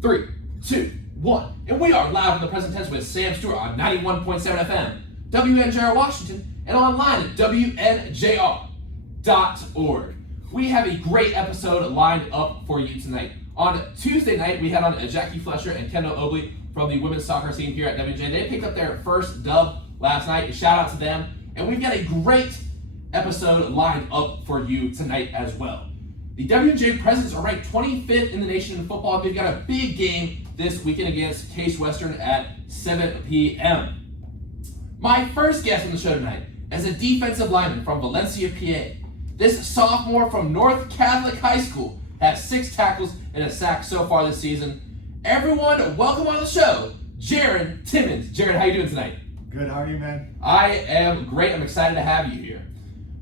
3, 2, 1. And we are live in the present tense with Sam Stewart on 91.7 FM, WNJR Washington, and online at WNJR.org. We have a great episode lined up for you tonight. On Tuesday night, we had on Jackie Flesher and Kendall Oakley from the women's soccer team here at WNJ. They picked up their first dub last night. Shout out to them. And we've got a great episode lined up for you tonight as well. The WNJ Presidents are ranked 25th in the nation in football. They've got a big game this weekend against Case Western at 7 p.m. My first guest on the show tonight is a defensive lineman from Valencia, PA. This sophomore from North Catholic High School has 6 tackles and a sack so far this season. Everyone, welcome on the show, Jaron Thimons. Jaron, how you doing tonight? Good, how are you, man? I am great. I'm excited to have you here.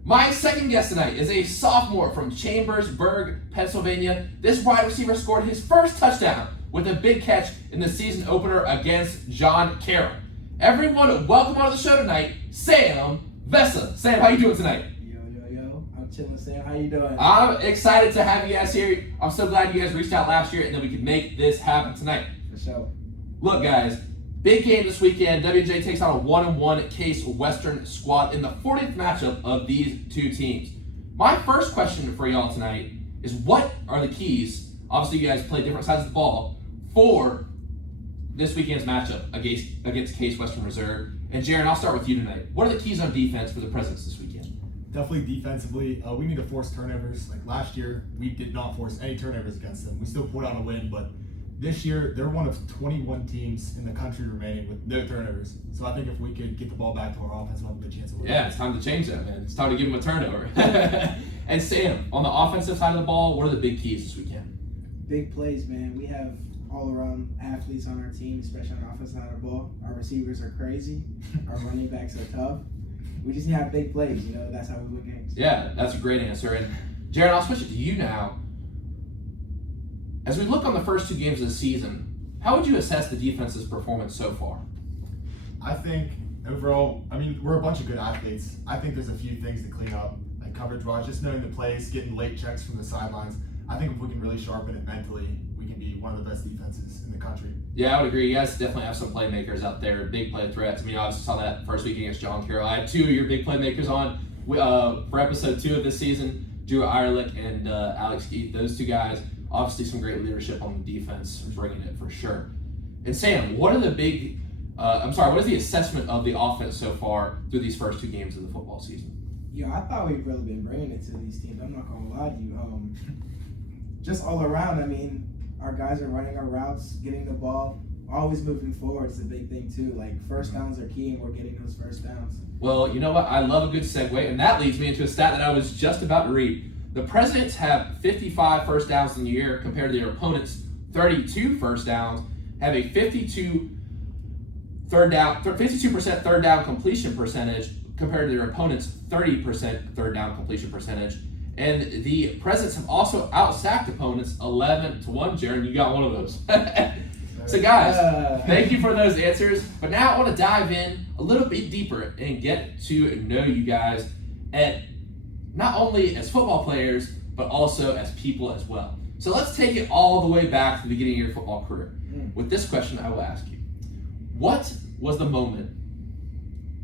My second guest tonight is a sophomore from Chambersburg, Pennsylvania. This wide receiver scored his first touchdown with a big catch in the season opener against John Carroll. Everyone, welcome on the show tonight, Sam Vessah. Sam, how you doing tonight? Yo. I'm chilling, Sam. How you doing? I'm excited to have you guys here. I'm so glad you guys reached out last year and that we could make this happen tonight. For sure. Look, guys, big game this weekend. WJ takes on a 1-1 Case Western squad in the 40th matchup of these two teams. My first question for y'all tonight is, what are the keys? Obviously, you guys play different sides of the ball for this weekend's matchup against Case Western Reserve. And Jaron, I'll start with you tonight. What are the keys on defense for the Presidents this weekend? Definitely defensively. We need to force turnovers. Like last year, we did not force any turnovers against them. We still pulled out a win, but this year, they're one of 21 teams in the country remaining with no turnovers. So I think if we could get the ball back to our offense, we'll have a good chance of winning. Yeah, it's time to change that, man. It's time to give them a turnover. And Sam, on the offensive side of the ball, what are the big keys this weekend? Big plays, man. We have all-around athletes on our team, especially on the offensive side of the ball. Our receivers are crazy. Our running backs are tough. We just need to have big plays, That's how we win games. Yeah, that's a great answer. And Jaron, I'll switch it to you now. As we look on the first 2 games of the season, how would you assess the defense's performance so far? I think overall, we're a bunch of good athletes. I think there's a few things to clean up, like coverage-wise, just knowing the plays, getting late checks from the sidelines. I think if we can really sharpen it mentally, we can be one of the best defenses in the country. Yeah, I would agree. You guys definitely have some playmakers out there, big play threats. I obviously saw that first week against John Carroll. I had 2 of your big playmakers on for episode 2 of this season, Drew Eierlich and Alex Keith. Those 2 guys, obviously some great leadership on the defense, bringing it for sure. And Sam, what is the assessment of the offense so far through these first 2 games of the football season? I thought we've really been bringing it to these teams. I'm not going to lie to you. Just all around, our guys are running our routes, getting the ball, always moving forward is a big thing too. Like, first downs are key, and we're getting those first downs. Well, you know what? I love a good segue, and that leads me into a stat that I was just about to read. The Presidents have 55 first downs in the year compared to their opponents' 32 first downs, have a 52% third down completion percentage compared to their opponents' 30% third down completion percentage. And the Presidents have also out-sacked opponents 11-1. Jaron, you got one of those. So guys, thank you for those answers. But now I want to dive in a little bit deeper and get to know you guys at not only as football players, but also as people as well. So let's take it all the way back to the beginning of your football career. With this question, I will ask you, what was the moment,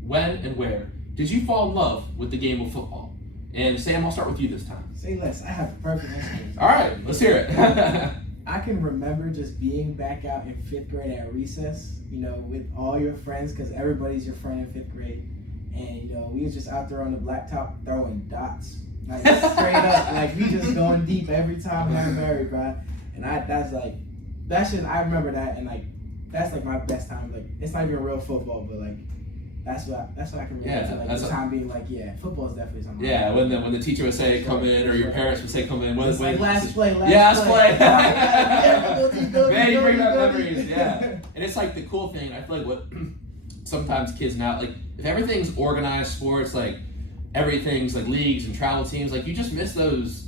when and where, did you fall in love with the game of football? And Sam, I'll start with you this time. Say less. I have the perfect answer. All right, let's hear it. I can remember just being back out in 5th grade at recess, with all your friends, because everybody's your friend in 5th grade. And, we was just out there on the blacktop throwing dots. Like, straight up. Like, we just going deep every time we had Mary, bro. And I remember that, and, that's, my best time. Like, it's not even real football, but, that's what I can relate to. The time being football is definitely something. Yeah, when the teacher would say come in, or your parents would say come in. Last play. Last play. Man, you bring back memories. Yeah, and it's the cool thing. I feel like what sometimes kids now, if everything's organized sports, everything's leagues and travel teams, you just miss those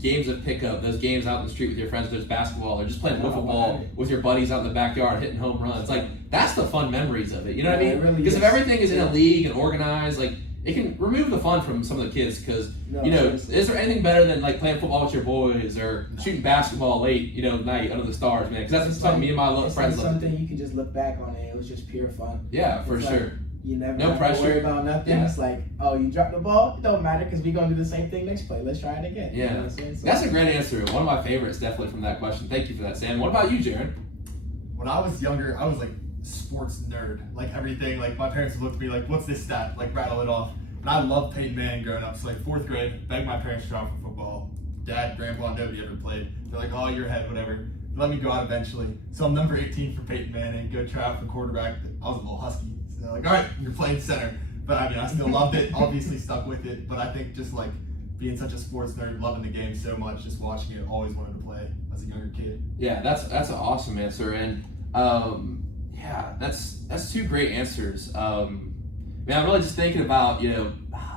games of pickup, those games out in the street with your friends, there's basketball, or just playing wiffle ball with your buddies out in the backyard hitting home runs. That's the fun memories of it. You know what I mean? Really because if everything is in a league and organized, it can remove the fun from some of the kids because, No, you know, seriously. is there anything better than like playing football with your boys or shooting basketball late, night under the stars, man? Because that's something me and my It's friends like love to something do. you can just look back on it. It was just pure fun. Yeah, for It's sure. like, you never No have pressure. to worry about nothing. Yeah. It's like, oh, you dropped the ball? It don't matter because we're going to do the same thing next play. Let's try it again. Yeah. You know what I'm saying? So, That's a great answer. One of my favorites, definitely, from that question. Thank you for that, Sam. What about you, Jaron? When I was younger, I was like sports nerd. Like everything, like my parents would look at me like, what's this stat? Like rattle it off. And I loved Peyton Manning growing up. So like 4th grade, begged my parents to drop for football. Dad, grandpa, nobody ever played. They're like, oh, you're ahead, whatever. Let me go out eventually. So I'm number 18 for Peyton Manning, go try out for quarterback. I was a little husky. So they're like, all right, you're playing center. But I mean, I still loved it, obviously stuck with it. But I think just like being such a sports nerd, loving the game so much, just watching it, always wanted to play as a younger kid. Yeah, that's an awesome answer. And yeah, that's 2 great answers. Man, I'm really just thinking about,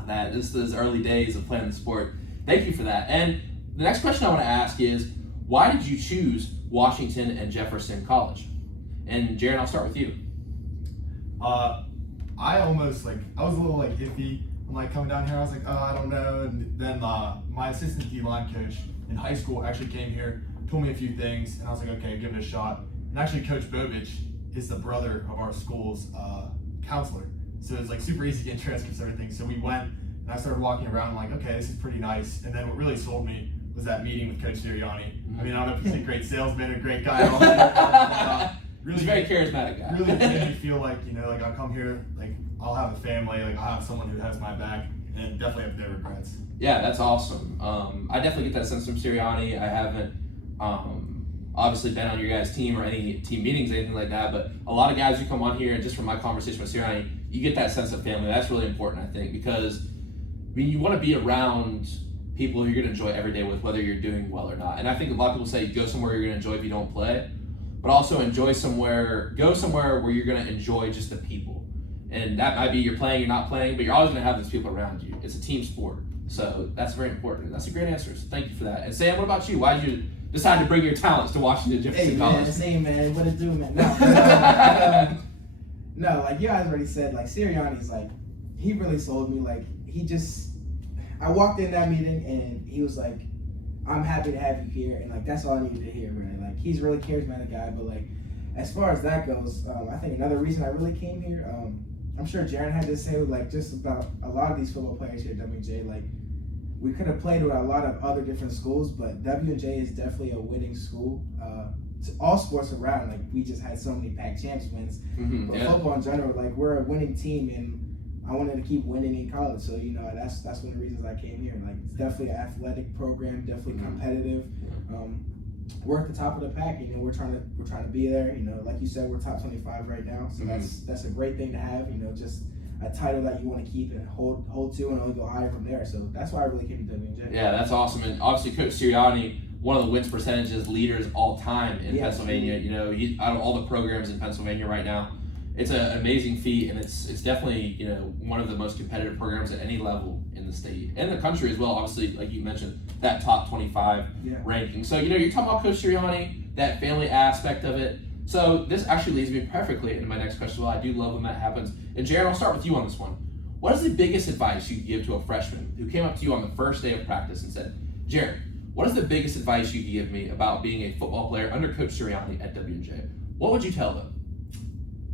that those early days of playing the sport. Thank you for that. And the next question I want to ask is, why did you choose Washington and Jefferson College? And Jaron, I'll start with you. I was a little like iffy. I'm like coming down here, I was like, oh, I don't know. And then my assistant D-line coach in high school actually came here, told me a few things, and I was like, okay, give it a shot. And actually Coach Bovich is the brother of our school's counselor. So it was like super easy to get transcripts and everything. So we went and I started walking around like, okay, this is pretty nice. And then what really sold me was that meeting with Coach Sirianni. I mean, I don't know if he's a great salesman or a great guy. Really, he's a very charismatic guy. Really made me feel like, like I'll come here, like I'll have a family, like I'll have someone who has my back, and definitely have no regrets. Yeah, that's awesome. I definitely get that sense from Sirianni. I haven't obviously been on your guys' team or any team meetings, anything like that, but a lot of guys who come on here, and just from my conversation with Sirianni, you get that sense of family. That's really important, I think, because you want to be around people who you're going to enjoy every day with, whether you're doing well or not. And I think a lot of people say go somewhere you're going to enjoy if you don't play, but also go somewhere where you're going to enjoy just the people. And that might be you're playing, you're not playing, but you're always going to have those people around you. It's a team sport. So that's very important. That's a great answer. So thank you for that. And Sam, what about you? Why did you decide to bring your talents to Washington Jefferson College? Man, what it do, man? No, like you guys already said, like Sirianni's like, he really sold me. Like I walked in that meeting and he was like, I'm happy to have you here. And like, that's all I needed to hear, really. Like, he's a really charismatic guy, but like, as far as that goes, I think another reason I really came here, I'm sure Jaron had to say like just about a lot of these football players here at WJ, like we could have played with a lot of other different schools, but WJ is definitely a winning school. To all sports around, like we just had so many Pac Champs wins, but football in general, like we're a winning team, and I wanted to keep winning in college. So that's one of the reasons I came here. Like it's definitely an athletic program, definitely competitive. We're at the top of the pack, we're trying to be there. Like you said, we're top 25 right now, so that's a great thing to have. Just a title that you want to keep and hold to, and only go higher from there. So that's why I really came to WNJ. Yeah, that's awesome. And obviously, Coach Sirianni, one of the wins percentages leaders all time in Pennsylvania. He, out of all the programs in Pennsylvania right now, it's an amazing feat, and it's definitely one of the most competitive programs at any level in the state and the country as well. Obviously, like you mentioned, that top 25 ranking. So you're talking about Coach Sirianni, that family aspect of it. So this actually leads me perfectly into my next question. Well, I do love when that happens. And Jaron, I'll start with you on this one. What is the biggest advice you could give to a freshman who came up to you on the first day of practice and said, Jaron, what is the biggest advice you could give me about being a football player under Coach Sirianni at WNJ? What would you tell them?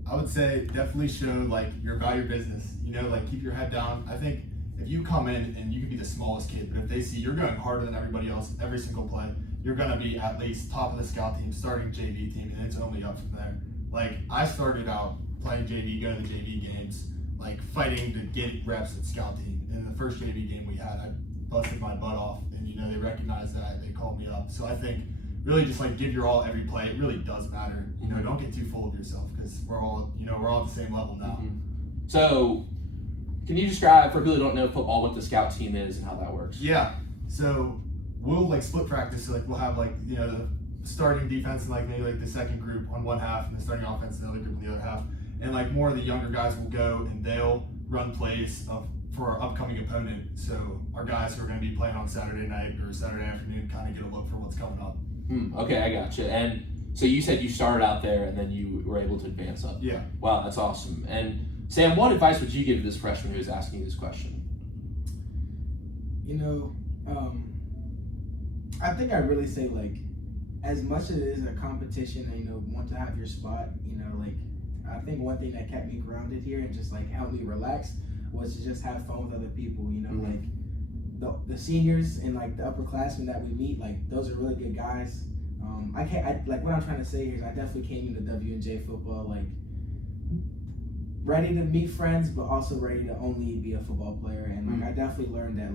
I would say definitely show like you're about your business. Like keep your head down. I think if you come in and you can be the smallest kid, but if they see you're going harder than everybody else every single play, you're gonna be at least top of the scout team, starting JV team, and it's only up from there. Like I started out playing JV, going to the JV games, like fighting to get reps at scout team. And in the first JV game we had, I busted my butt off, and they recognized that, they called me up. So I think really just like give your all every play. It really does matter. Don't get too full of yourself because we're all at the same level now. So can you describe for people who don't know football what the scout team is and how that works? Yeah. So we'll like split practice. So like we'll have like the starting defense and like maybe like the second group on one half and the starting offense and the other group on the other half. And like more of the younger guys will go and they'll run plays for our upcoming opponent. So our guys who are going to be playing on Saturday night or Saturday afternoon kind of get a look for what's coming up. Okay, I gotcha. And so you said you started out there and then you were able to advance up. Yeah. Wow, that's awesome. And Sam, what advice would you give to this freshman who is asking you this question? I think I really say, as much as it is a competition and, want to have your spot, I think one thing that kept me grounded here and just, helped me relax was to just have fun with other people, the seniors and, the upperclassmen that we meet, those are really good guys. What I'm trying to say here is I definitely came into W&J football, ready to meet friends, but also ready to only be a football player. And I definitely learned that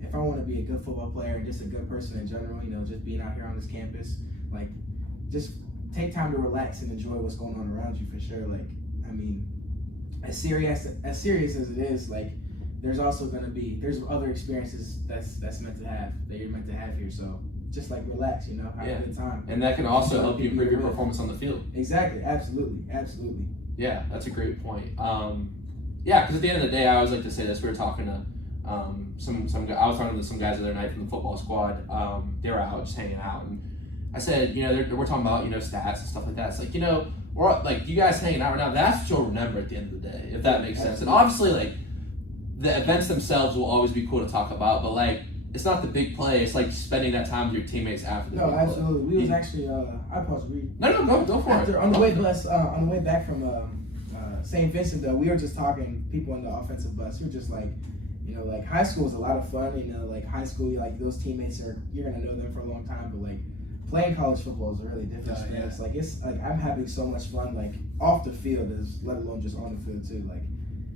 if I want to be a good football player and just a good person in general, just being out here on this campus, just take time to relax and enjoy what's going on around you for sure. As serious as it is, there's also there's other experiences that's meant to have that you're meant to have here. So just relax, have a good time. And that can also help you improve your performance on the field. Exactly, absolutely. Yeah, that's a great point. Because at the end of the day, I always like to say this. We were talking to I was talking to some guys the other night from the football squad. They were out just hanging out, and I said, we're talking about stats and stuff like that. It's we're you guys hanging out right now. That's what you'll remember at the end of the day, if that makes sense. And obviously, the events themselves will always be cool to talk about, but it's not the big play. It's spending that time with your teammates after the No, absolutely. We was actually I pause to read. No, go for it. On the way back from St. Vincent, though, we were just talking, people on the offensive bus. We were just high school is a lot of fun. High school, those teammates you're gonna know them for a long time. But playing college football is a really different experience. I'm having so much fun off the field, let alone just on the field too.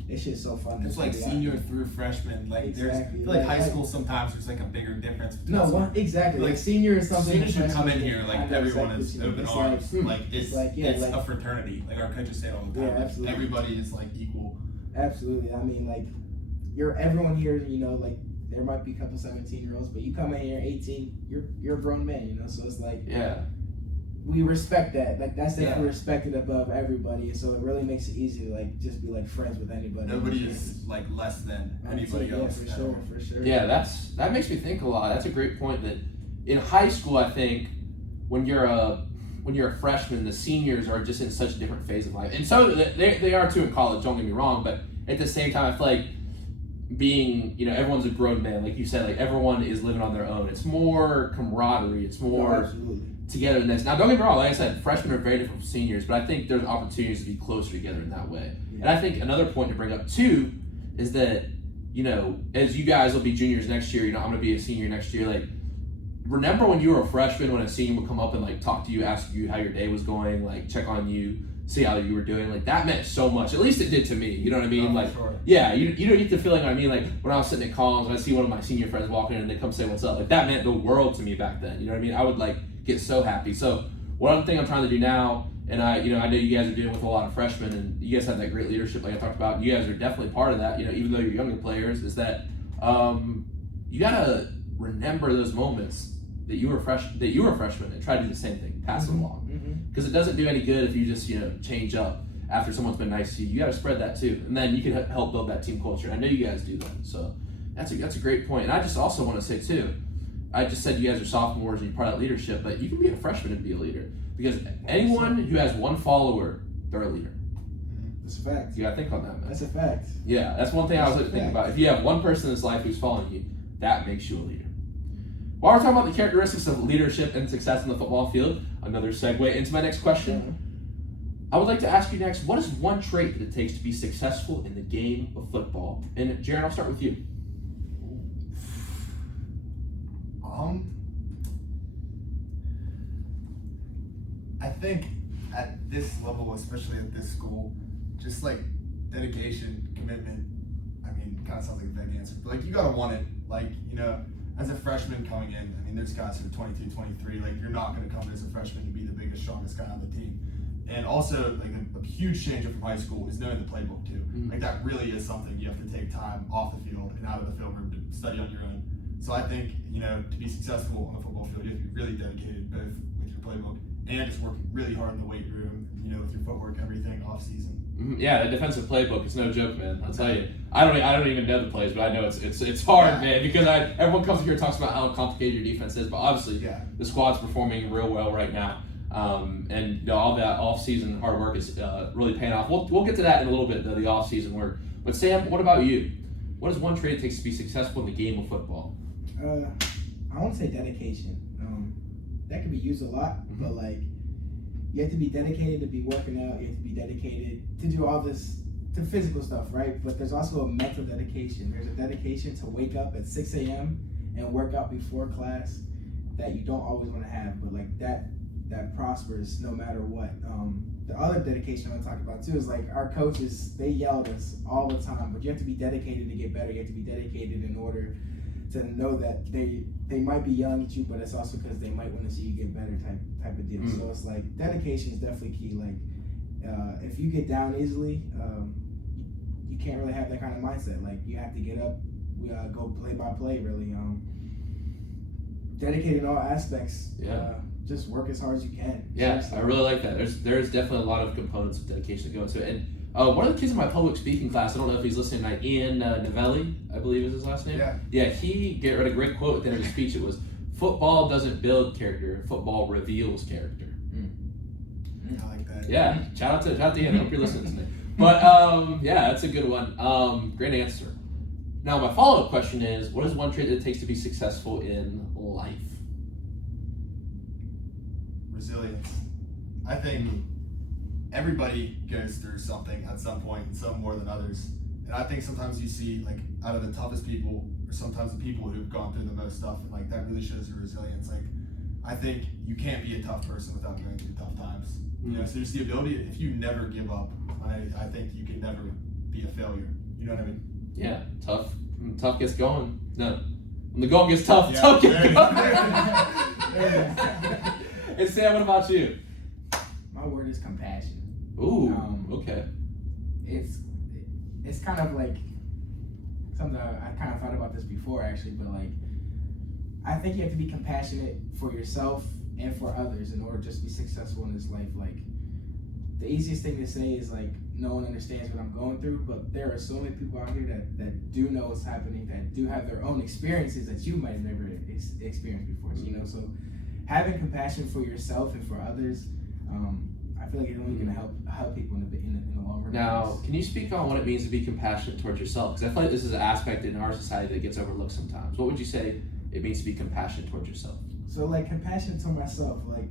It's just so fun. It's senior through freshman. Exactly. I feel high school sometimes there's a bigger difference. Between senior is something. Seniors should come in here everyone is exactly open arms. It's it's a fraternity. Our coaches say it all the time. Yeah, absolutely. Everybody is equal. Absolutely. Everyone here. There might be a couple 17-year-olds, but you come in here 18, you're a grown man. So it's we respect that. That's definitely respected above everybody, and so it really makes it easy to just be friends with anybody. Nobody is less than anybody else. For sure. Yeah, that makes me think a lot. That's a great point. That in high school, I think when you're a freshman, the seniors are just in such a different phase of life, and so they are too in college. Don't get me wrong, but at the same time, I feel being, everyone's a grown man, like you said, everyone is living on their own. It's more camaraderie. It's more togetherness. Now, don't get me wrong. Like I said, freshmen are very different from seniors, but I think there's opportunities to be closer together in that way. Yeah. And I think another point to bring up too is that, as you guys will be juniors next year, I'm going to be a senior next year. Remember when you were a freshman, when a senior would come up and talk to you, ask you how your day was going, check on you, see how you were doing. That meant so much. At least it did to me. You know what I mean? Sure. Yeah, you don't get the feeling. I mean, when I was sitting at Collins and I see one of my senior friends walking in and they come say what's up. That meant the world to me back then. You know what I mean? I would get so happy. So one thing I'm trying to do now, and I know you guys are dealing with a lot of freshmen, and you guys have that great leadership like I talked about. You guys are definitely part of that. even though you're younger players, is that you gotta remember those moments that you were freshmen and try to do the same thing, pass it along. Because it doesn't do any good if you just change up after someone's been nice to you. You got to spread that too, and then you can help build that team culture. I know you guys do that, so that's a great point. And I just also want to say too, I just said you guys are sophomores and you're part of that leadership, but you can be a freshman and be a leader, because anyone who has one follower, they're a leader. That's a fact. You got to think on that, man. That's a fact. Yeah, that's one thing I was thinking about. If you have one person in this life who's following you, that makes you a leader. While we're talking about the characteristics of leadership and success in the football field, another segue into my next question. I would like to ask you next, what is one trait that it takes to be successful in the game of football? And Jaron, I'll start with you. I think at this level, especially at this school, just dedication, commitment. Kind of sounds like a vague answer, but you gotta want it. As a freshman coming in, there's guys who are 22, 23. You're not gonna come as a freshman and be the biggest, strongest guy on the team. And also, a huge change from high school is knowing the playbook too. That really is something you have to take time off the field and out of the film room to study on your own. So I think, to be successful on the football field, you have to be really dedicated both with your playbook and just working really hard in the weight room, with your footwork, everything off season. Yeah, the defensive playbook is no joke, man. I'll tell you. I don't even know the plays, but I know it's hard, man, because everyone comes here and talks about how complicated your defense is, but obviously the squad's performing real well right now. And all that off-season hard work is really paying off. We'll get to that in a little bit, though, the off-season work. But Sam, what about you? What is one trait it takes to be successful in the game of football? I want to say dedication. That can be used a lot, but like you have to be dedicated to be working out. You have to be dedicated to do all this, to physical stuff, right? But there's also a mental dedication. There's a dedication to wake up at 6 a.m. and work out before class that you don't always want to have, but like that prospers no matter what. The other dedication I want to talk about too is like our coaches, they yell at us all the time, but you have to be dedicated to get better. You have to be dedicated in order to know that they might be yelling at you, but it's also because they might want to see you get better type of deal. So it's like dedication is definitely key. Like if you get down easily, you can't really have that kind of mindset. Like you have to get up, go play by play really. Dedicated in all aspects. Yeah. Just work as hard as you can. Yeah, Seriously. I really like that. There's definitely a lot of components of dedication that go into it. And one of the kids in my public speaking class, I don't know if he's listening tonight, Ian Novelli, I believe is his last name. Yeah, he read a great quote at the end of his speech. It was, "Football doesn't build character, football reveals character." I like that. Yeah, shout out to Ian. I hope you're listening tonight. But yeah, that's a good one. Great answer. Now, my follow-up question is, what is one trait that it takes to be successful in life? Resilience. I think everybody goes through something at some point, and some more than others. And I think sometimes you see, like, out of the toughest people, or sometimes the people who've gone through the most stuff, and like that really shows your resilience. Like, I think you can't be a tough person without going through tough times. You know, so there's the ability. If you never give up, I think you can never be a failure. You know what I mean? Yeah, tough. When tough gets going. No, when the going gets tough, Yeah, tough gets there going. you go. And Sam, what about you? My word is compassion. Ooh, okay. It's kind of like something I kind of thought about this before actually, but like I think you have to be compassionate for yourself and for others in order to just be successful in this life. Like the easiest thing to say is like no one understands what I'm going through, but there are so many people out here that do know what's happening, that do have their own experiences that you might have never experienced before. So, you know, so having compassion for yourself and for others, I feel like it's only going to help people in the long run. Now, can you speak on what it means to be compassionate towards yourself? Because I feel like this is an aspect in our society that gets overlooked sometimes. What would you say it means to be compassionate towards yourself? So, like, compassion to myself, like,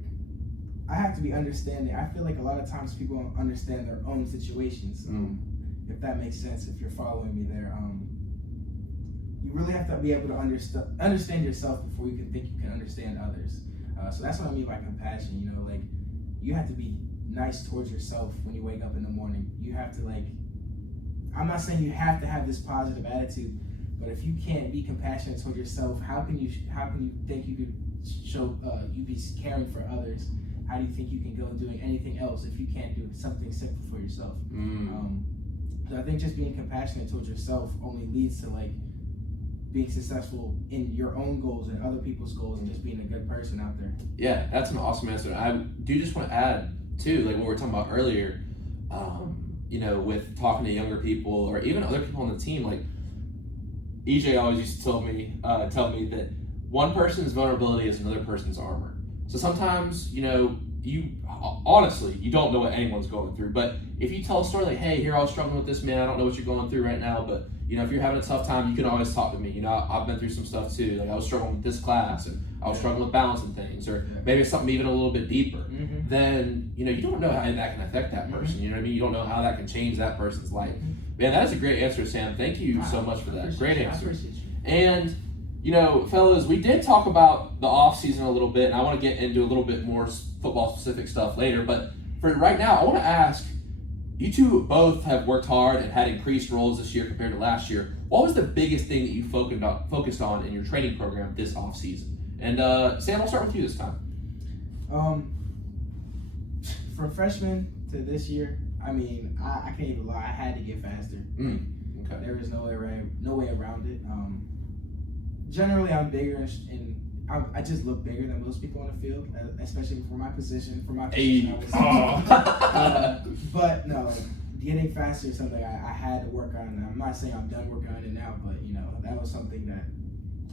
I have to be understanding. I feel like a lot of times people don't understand their own situations. If that makes sense, if you're following me there. You really have to be able to understand yourself before you can think you can understand others. So that's what I mean by compassion. You know, like, you have to be nice towards yourself when you wake up in the morning. You have to, like, I'm not saying you have to have this positive attitude, but if you can't be compassionate towards yourself, how can you think you could show you be caring for others? How do you think you can go doing anything else if you can't do something simple for yourself? So I think just being compassionate towards yourself only leads to like being successful in your own goals and other people's goals and just being a good person out there. Yeah, that's an awesome answer. I do just want to add too, like what we were talking about earlier, you know, with talking to younger people or even other people on the team, like EJ always used to tell me that one person's vulnerability is another person's armor. So sometimes, you know, you honestly, you don't know what anyone's going through, but if you tell a story like, hey, here I was struggling with this, man, I don't know what you're going through right now, but you know, if you're having a tough time, you can always talk to me. You know, I've been through some stuff too. Like I was struggling with this class, and I was struggling with balancing things, or maybe it's something even a little bit deeper. Then, you know, you don't know how that can affect that person. You know what I mean? You don't know how that can change that person's life. Man, that is a great answer, Sam. Thank you so much for that. Great answer. I appreciate you. And, you know, fellas, we did talk about the off season a little bit, and I want to get into a little bit more football specific stuff later. But for right now, I want to ask, you two both have worked hard and had increased roles this year compared to last year. What was the biggest thing that you focused on in your training program this off season? And Sam, I'll start with you this time. From freshman to this year, I mean, I can't even lie. I had to get faster. Okay. There was no way around it. Generally, I'm bigger, and I just look bigger than most people on the field, especially for my position. But no, getting faster is something I had to work on. I'm not saying I'm done working on it now, but you know, that was something that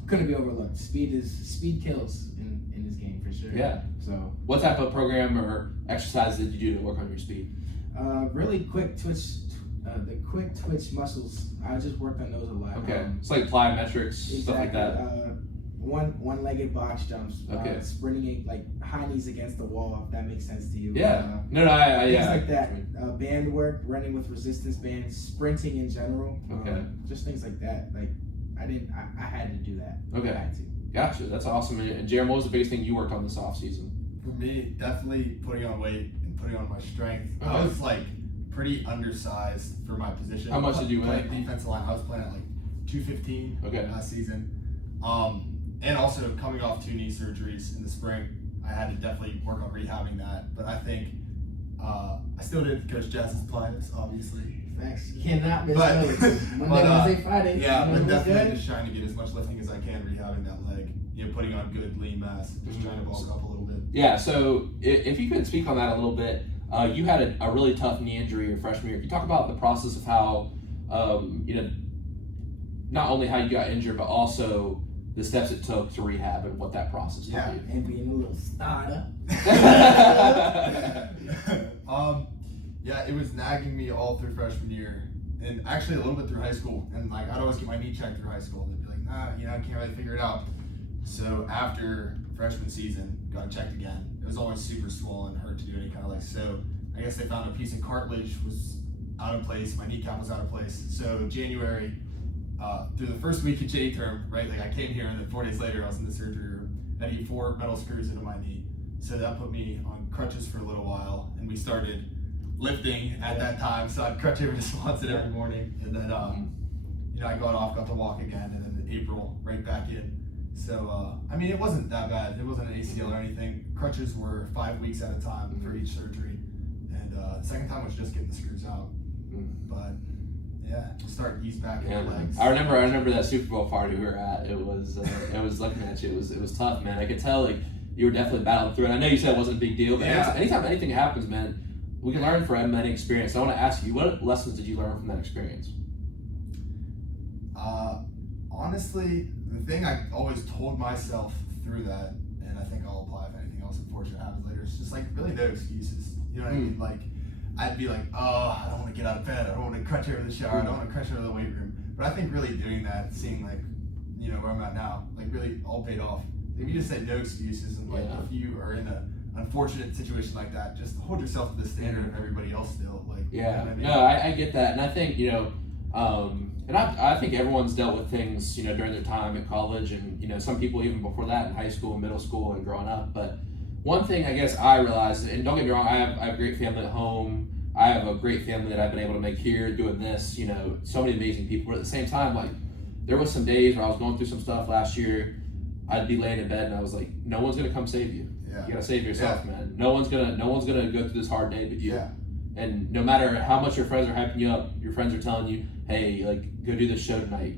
couldn't be overlooked. Speed kills in this game for sure. Yeah. So What type of program or exercise did you do to work on your speed? really quick twitch. The quick twitch muscles, I just worked on those a lot. Okay. It's like plyometrics, stuff like that. One-legged box jumps. Okay. Sprinting like high knees against the wall, if that makes sense to you. Yeah. Things Yeah. like that. Band work, running with resistance bands, sprinting in general. Okay. Just things like that. Like I had to do that. Okay. I had to. Gotcha. That's awesome. And Jaron, what was the biggest thing you worked on this off season? For me, definitely putting on weight and putting on my strength. Okay. I was like pretty undersized for my position. How much did you weigh? Playing defensive line, I was playing at like 215 last season. And also coming off 2 knee surgeries in the spring, I had to definitely work on rehabbing that. But I think I still did Coach Jazz's pliers, obviously. Thanks. You cannot miss But- those. Monday, but, Wednesday, Friday. Yeah, you know but what's definitely good? just trying to get as much lifting as I can, rehabbing that leg. Putting on good lean mass, just trying to bulk up a little bit. Yeah, so if you could speak on that a little bit, you had a really tough knee injury your freshman year. Can you talk about the process of how, not only how you got injured, but also the steps it took to rehab and what that process taught you? And being a little starter. Yeah, it was nagging me all through freshman year, and actually a little bit through high school. And like I'd always get my knee checked through high school. They'd be like, nah, I can't really figure it out. So after freshman season, got it checked again. It was always super swollen, hurt to do any kind of so. I guess they found a piece of cartilage was out of place. My kneecap was out of place. So January, through the first week of J term, right? Like I came here, and then 4 days later, I was in the surgery room. I had to get 4 metal screws into my knee. So that put me on crutches for a little while, and we started lifting at that time. So I'd crutch every Swanson every morning, and then I got to walk again, and then in April, right back in. So it wasn't that bad. It wasn't an ACL or anything. Crutches were 5 weeks at a time for each surgery, and the second time was just getting the screws out. But yeah, start ease back in the legs. I remember that Super Bowl party we were at. It was looking at you. It was tough, man. I could tell like you were definitely battling through it. I know you said it wasn't a big deal, but anytime anything happens, man, we can learn from any experience. I want to ask you, what lessons did you learn from that experience? Honestly, the thing I always told myself through that, and I think I'll apply if anything else unfortunate happens later, it's just like really no excuses. You know what I mean? Like I'd be like, oh, I don't want to get out of bed. I don't want to crutch over the shower. I don't want to crutch over the weight room. But I think really doing that, seeing like, where I'm at now, like really all paid off. If you just say no excuses, and like if you are in an unfortunate situation like that, just hold yourself to the standard of everybody else still. Like Yeah, you know what I mean? no, I get that, and I think and I think everyone's dealt with things during their time at college, and some people even before that in high school, middle school, and growing up. But one thing I guess I realized, and don't get me wrong, I have a great family at home. I have a great family that I've been able to make here doing this. So many amazing people. But at the same time, like there was some days where I was going through some stuff last year. I'd be laying in bed and I was like, no one's gonna come save you. Yeah. You gotta save yourself, man. No one's gonna go through this hard day but you. Yeah. And no matter how much your friends are hyping you up, your friends are telling you, hey, like go do this show tonight.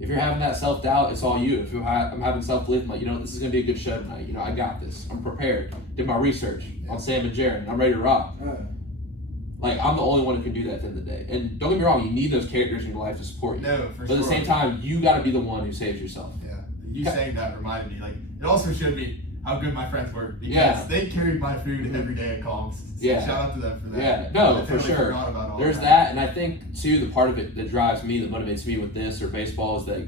If you're having that self-doubt, it's all you. If I'm having self-belief, I'm like, this is gonna be a good show tonight. I got this. I'm prepared. Did my research on Sam and Jaron. I'm ready to rock. Like I'm the only one who can do that at the end of the day. And don't get me wrong, you need those characters in your life to support you. No, for but sure. at the same time, you got to be the one who saves yourself. Yeah, you saying that reminded me. Like it also showed me how good my friends were because they carried my food every day at comms. So shout out to them for that. Yeah, no, I for totally sure. forgot about all There's that, and I think too the part of it that drives me, that motivates me with this or baseball is that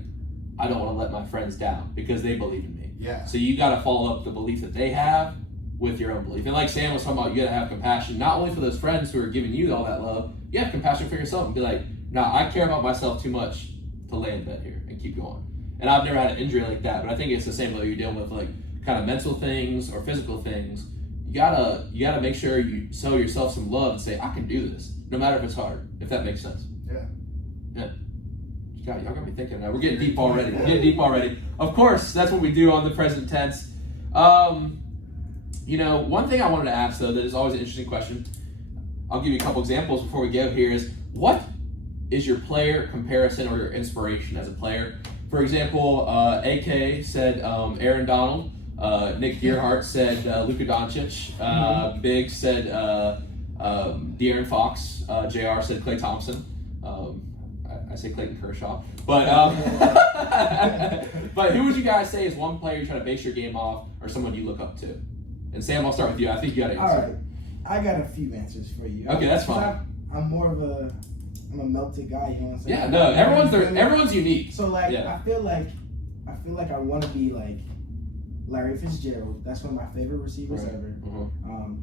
I don't want to let my friends down because they believe in me. Yeah. So you got to follow up the belief that they have with your own belief. And like Sam was talking about, you got to have compassion, not only for those friends who are giving you all that love, you have compassion for yourself and be like, nah, I care about myself too much to lay in bed here and keep going. And I've never had an injury like that, but I think it's the same way you're dealing with like kind of mental things or physical things. You gotta make sure you show yourself some love and say, I can do this, no matter if it's hard, if that makes sense. Yeah. God, y'all got me thinking now. We're getting deep already. Of course, that's what we do on the present tense. One thing I wanted to ask though that is always an interesting question. I'll give you a couple examples before we go here is, what is your player comparison or your inspiration as a player? For example, AK said Aaron Donald, Nick Gearhart said Luka Doncic, Big said De'Aaron Fox, JR said Klay Thompson. I say Clayton Kershaw. But but who would you guys say is one player you try to base your game off, or someone you look up to? And Sam, I'll start with you. I think you got to answer. All right, I got a few answers for you. Okay, that's fine. I'm more of I'm a melted guy. You know what I'm saying? Yeah, no, everyone's unique. So like, yeah. I feel like I want to be like Larry Fitzgerald. That's one of my favorite receivers ever. Mm-hmm.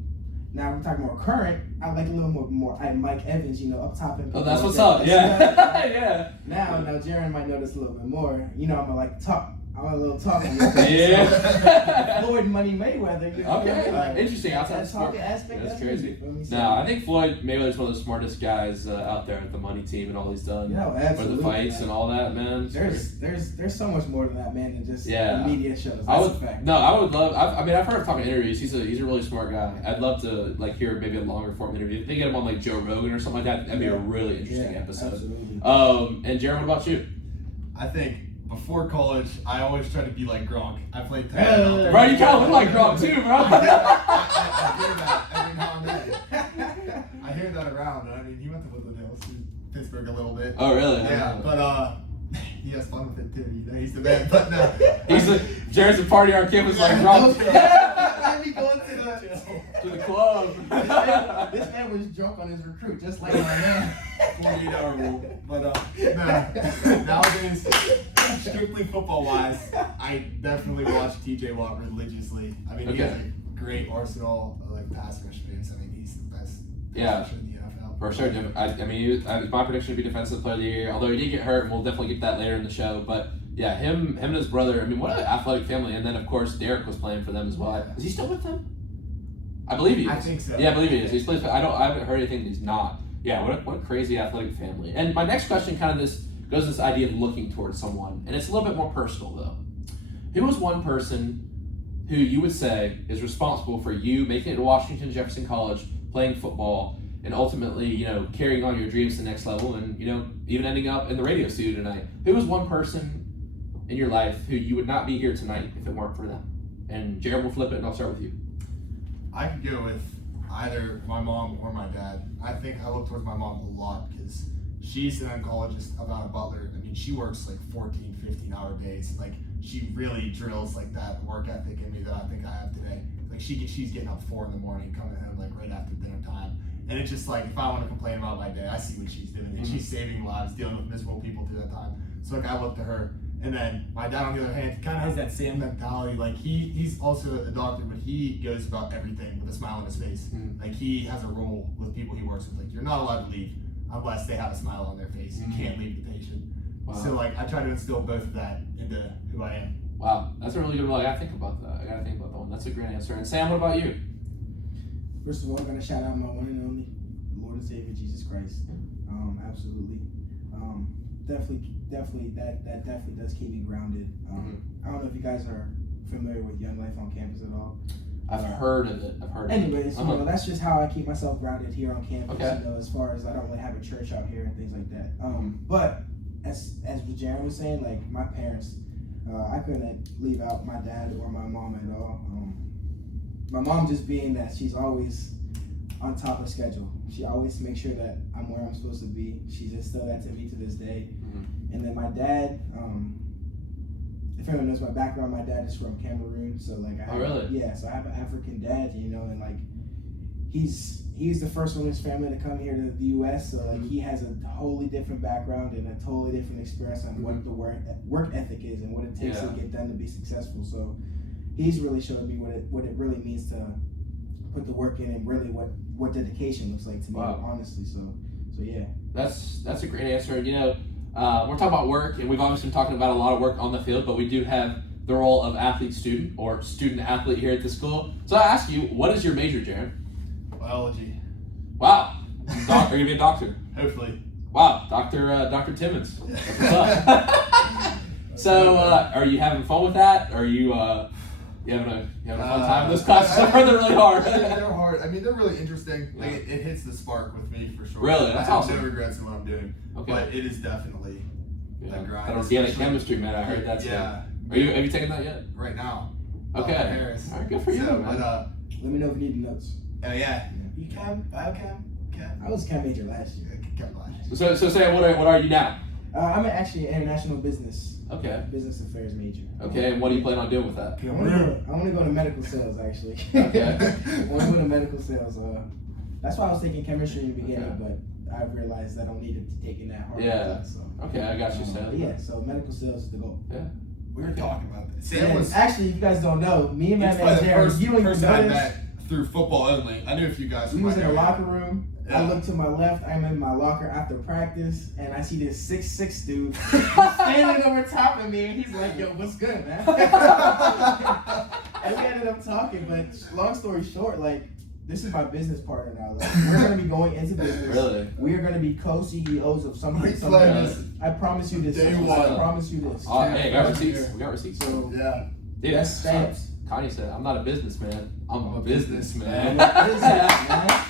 Now we're talking more current. I like a little more Mike Evans, you know, up top. And oh, that's what's up. Yeah. Yeah. Now Jaron might know this a little bit more. You know, I'm like talk. I'm a little talking. Yeah. Floyd Money Mayweather. You know, Okay. like, Interesting. Outside that talking aspect. That's crazy. Me, no, I think Floyd Mayweather's one of the smartest guys out there at the money team and all he's done. Yeah, absolutely. For the fights and all that, man. There's so much more than that, man, than just the media shows. That's a fact. No, I would love. I've heard him talk in interviews. He's a really smart guy. I'd love to like hear maybe a longer form interview. If they get him on like Joe Rogan or something like that, that'd be a really interesting episode. Absolutely. And Jaron, what about you? I think before college, I always tried to be like Gronk. I played tight end. Bro, you kind of look like Gronk too, bro. I hear that every now and then. I hear that around. I mean, he went to Woodland Hills, Pittsburgh a little bit. Oh, really? Yeah, but he has fun with it too. You know, he's the man. But no, Jared's a party on campus like Gronk. Let me go To the club. This man was drunk on his recruit, just like my man. 48-hour rule. But nowadays, strictly football-wise, I definitely watch TJ Watt religiously. I mean, he has a great arsenal of like pass rush base. I mean, he's the best rusher in the NFL. For sure. I mean, my prediction would be defensive player of the year. Although he did get hurt, and we'll definitely get that later in the show. But yeah, him and his brother. I mean, what an athletic family. And then of course Derek was playing for them as well. Is he still with them? I believe he is. I think so. Yeah, I believe he is. He's played. I haven't heard anything that he's not. Yeah, what a crazy athletic family. And my next question kind of goes this idea of looking towards someone, and it's a little bit more personal though. Who was one person who you would say is responsible for you making it to Washington Jefferson College, playing football, and ultimately, you know, carrying on your dreams to the next level, and you know, even ending up in the radio studio tonight? Who was one person in your life who you would not be here tonight if it weren't for them? And Jared will flip it, and I'll start with you. I could go with either my mom or my dad. I think I look towards my mom a lot because she's an oncologist about a butler. I mean, she works like 14, 15-hour days. Like, she really drills like that work ethic in me that I think I have today. Like, she's getting up 4 a.m, coming home like right after dinner time. And it's just like, if I want to complain about my day, I see what she's doing. And she's saving lives, dealing with miserable people through that time. So like, I look to her. And then my dad, on the other hand, he kind of has that same mentality. Like, he's also a doctor, but he goes about everything with a smile on his face. Like, he has a role with people he works with. Like, you're not allowed to leave unless they have a smile on their face. You can't leave the patient. Wow. So like, I try to instill both of that into who I am. Wow, that's a really good one. I gotta think about that. That one. That's a great answer. And Sam, what about you? First of all, I'm gonna shout out my one and only Lord and Savior Jesus Christ. Absolutely. Definitely that definitely does keep me grounded. I don't know if you guys are familiar with Young Life on Campus at all. I've heard of it. Anyways, you know, that's just how I keep myself grounded here on campus. Okay. You know, as far as I don't really have a church out here and things like that. But as Jaron was saying, like my parents, I couldn't leave out my dad or my mom at all. My mom just being that she's always on top of schedule. She always makes sure that I'm where I'm supposed to be. She's instilled that to me to this day. And then my dad, if anyone knows my background, my dad is from Cameroon, so like so I have an African dad, you know, and like he's the first one in his family to come here to the U.S., so like he has a wholly different background and a totally different experience on what the work ethic is and what it takes to get them to be successful. So he's really showed me what it really means to put the work in and really what dedication looks like to me, honestly. So yeah. That's a great answer. You know, we're talking about work, and we've obviously been talking about a lot of work on the field, but we do have the role of athlete-student or student-athlete here at the school. So I ask you, what is your major, Jaron? Biology. Wow. Are you going to be a doctor? Hopefully. Wow, Dr. Thimons. That's what's up. So, are you having fun with that? Or are you having a fun time in those classes? I've heard they're really hard. They're hard. I mean, they're really interesting. Like, it hits the spark with me for sure. Really? That's awesome. I have no regrets in what I'm doing. Okay. But it is definitely a grind. That organic chemistry, man. I heard that's Have you taken that yet? Right now. Okay. Paris. All right, good for you, man. But, let me know if you need the notes. Oh yeah. You chem? Biochem? Chem? I was chem major last year. So Sam, what are you now? I'm actually an international business affairs major. Okay, and what do you plan on doing with that? I want to go to medical sales, actually. Okay. I want to go to medical sales. That's why I was taking chemistry in the beginning, but I realized I don't need to be taking that hard. Yeah. So. Okay, I got you, Sam. Yeah, so medical sales is the goal. Yeah. We were talking about this. Sam And was actually, if you guys don't know, me and my it's man the Jaron, you don't even person I know this. met through football only. I knew a few guys. We from was my in a area. locker room. Yeah. I look to my left. I'm in my locker after practice, and I see this 6'6" dude standing over top of me, and he's like, "Yo, what's good, man?" And we ended up talking. But long story short, like, this is my business partner now. Like, we're gonna be going into business. Really? We are gonna be co-CEOs of something. Great plan. I promise you this. Day I one. promise you this. Hey, I got receipts. We got receipts. So, Yeah. Dude, that's stamps. Kanye said, "I'm not a businessman. I'm a businessman." What is that, man?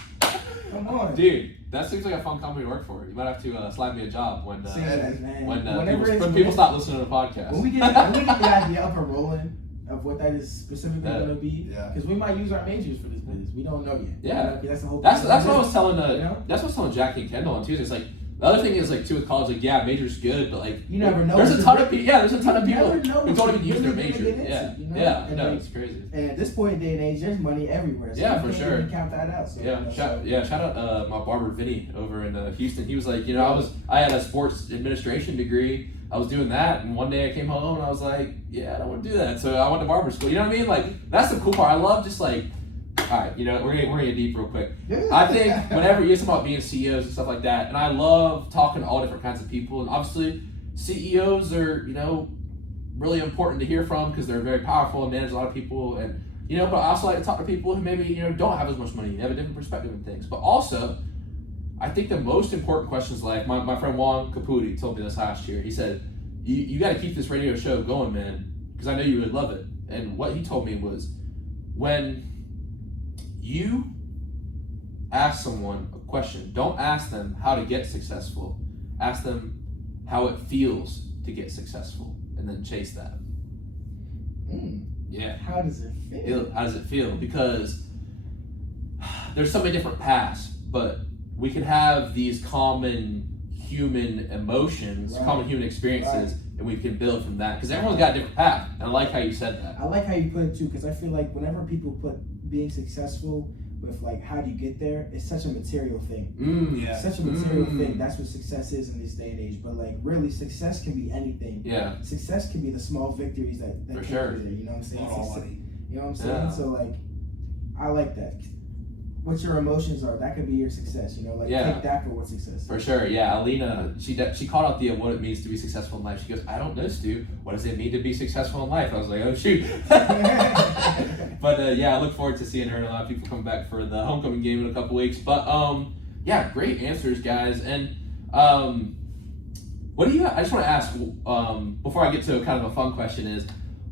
Come on. Dude, that seems like a fun company to work for. You might have to slide me a job when See that, man. when people stop listening to the podcast. When we get the idea up and rolling of what that is specifically going to be, Yeah. because we might use our majors for this business. We don't know yet. Yeah. You know, 'cause that's the whole. That's point of what I was business, telling you know? that's what I was telling Jackie and Kendall on Tuesday. It's like the other thing is like too with college, like yeah, major's good, but like You never know. there's a what ton you're of people. Yeah, there's a ton of you people never know who what don't you're even use their really gonna major. get into, Yeah, you know? yeah, And no, like- it's crazy. And at this point in day and age, there's money everywhere. So Yeah, you for can't sure. even count that out. So, Yeah, you know, shout out my barber Vinny over in Houston. He was like, you know, I had a sports administration degree. I was doing that, and one day I came home and I was like, yeah, I don't want to do that. So I went to barber school. You know what I mean? Like that's the cool part. I love just like, all right, you know, we're gonna get deep real quick. I think whenever you're talking about being CEOs and stuff like that, and I love talking to all different kinds of people, and obviously CEOs are, you know, really important to hear from because they're very powerful and manage a lot of people, and you know, but I also like to talk to people who maybe, you know, don't have as much money, they have a different perspective on things. But also, I think the most important questions, like my friend Juan Caputi told me this last year. He said, you got to keep this radio show going, man, because I know you would love it. And what he told me was, when you ask someone a question, don't ask them how to get successful. Ask them how it feels to get successful, and then chase that. Yeah. How does it feel? How does it feel? Because there's so many different paths, but we can have these common human emotions, Right. common human experiences, and we can build from that. Because everyone's got a different path, and I like how you said that. I like how you put it too, because I feel like whenever people put being successful with like how do you get there, it's such a material thing. Yeah. It's such a material thing. That's what success is in this day and age. But like really, success can be anything. Yeah, Success can be the small victories that For take sure. you there. You know what I'm saying? Not all Success- money. You know what I'm saying? Yeah. So like, I like that. What your emotions are, that could be your success. You know, like Yeah. take that for what success is. for sure. Yeah, Alina, she called out the what it means to be successful in life. She goes, I don't know, Stu. What does it mean to be successful in life? I was like, oh shoot. But yeah, I look forward to seeing her and a lot of people come back for the homecoming game in a couple weeks. But yeah, great answers, guys. And what do you? I just want to ask before I get to kind of a fun question is,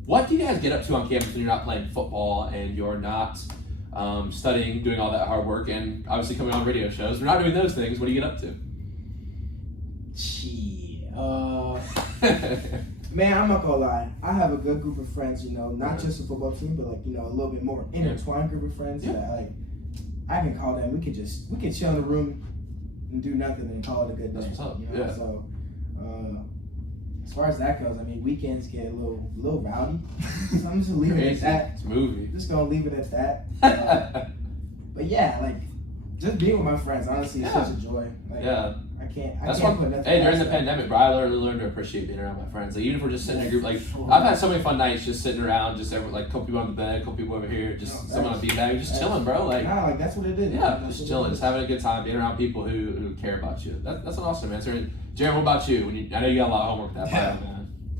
what do you guys get up to on campus when you're not playing football and you're not studying, doing all that hard work, and obviously coming on radio shows? We're not doing those things. What do you get up to? Shit. Man, I'm not gonna lie. I have a good group of friends, you know, not just a football team, but like, you know, a little bit more intertwined group of friends Yeah. that like I can call them. We could chill in the room and do nothing and call it a good day. That's what's up. You know? Yeah. So as far as that goes, I mean, weekends get a little rowdy. So I'm just gonna leave it at that. It's a movie. Just gonna leave it at that. But yeah, like just being with my friends, honestly, is Yeah. such a joy. Like, Yeah. I can't That's put one. nothing Hey, during past the that. pandemic, bro, I learned to appreciate being around my friends. Like, even if we're just sitting in a group, like Sure. I've had so many fun nights just sitting around, just like a couple people on the bed, a couple people over here, just No, someone on a that's- beanbag, just chilling, bro. Like, Nah, like that's what it is. yeah, That's just what chilling, it just is. having a good time, being around people who care about you. That's an awesome answer. And Jaron, what about you? I know you got a lot of homework that Yeah.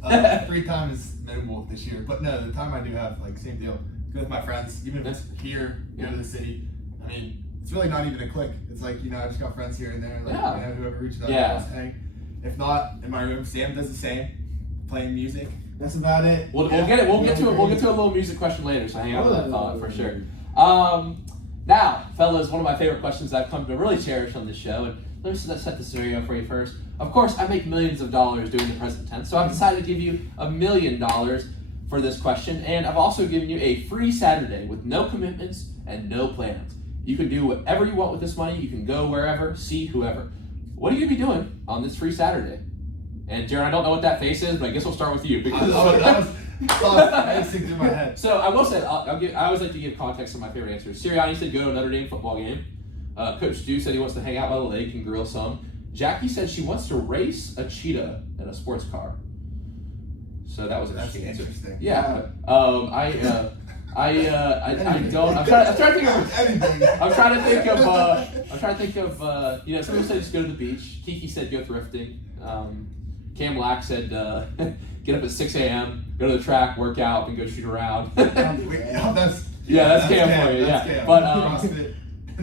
part, man. Free time is minimal this year, but no, the time I do have, like, same deal. Go with my friends, even if it's here, go to the city. I mean, it's really not even a clique. It's like, you know, I just got friends here and there, like, Yeah. you know, whoever reaches out Yeah. to us, hang. If not, in my room, Sam does the same, playing music. That's about it. We'll get it. We'll get to a little music question later. So hang on to that thought for sure. Now, fellas, one of my favorite questions I've come to really cherish on this show, and let me set the scenario for you first. Of course, I make millions of dollars doing the present tense, so I've decided to give you $1 million for this question, and I've also given you a free Saturday with no commitments and no plans. You can do whatever you want with this money. You can go wherever, see whoever. What are you going to be doing on this free Saturday? And Jaron, I don't know what that face is, but I guess we'll start with you. Because that was racing through my head. So I will say, I always like to give context to my favorite answers. Sirianni said go to a Notre Dame football game. Coach Stu said he wants to hang out by the lake and grill some. Jackie said she wants to race a cheetah in a sports car. So that was an interesting answer. Yeah. I don't. I'm trying to think of. Someone said just go to the beach. Kiki said go thrifting. Cam Lack said get up at 6 a.m., go to the track, work out, and go shoot around. That's Cam for you. Yeah. Cam. But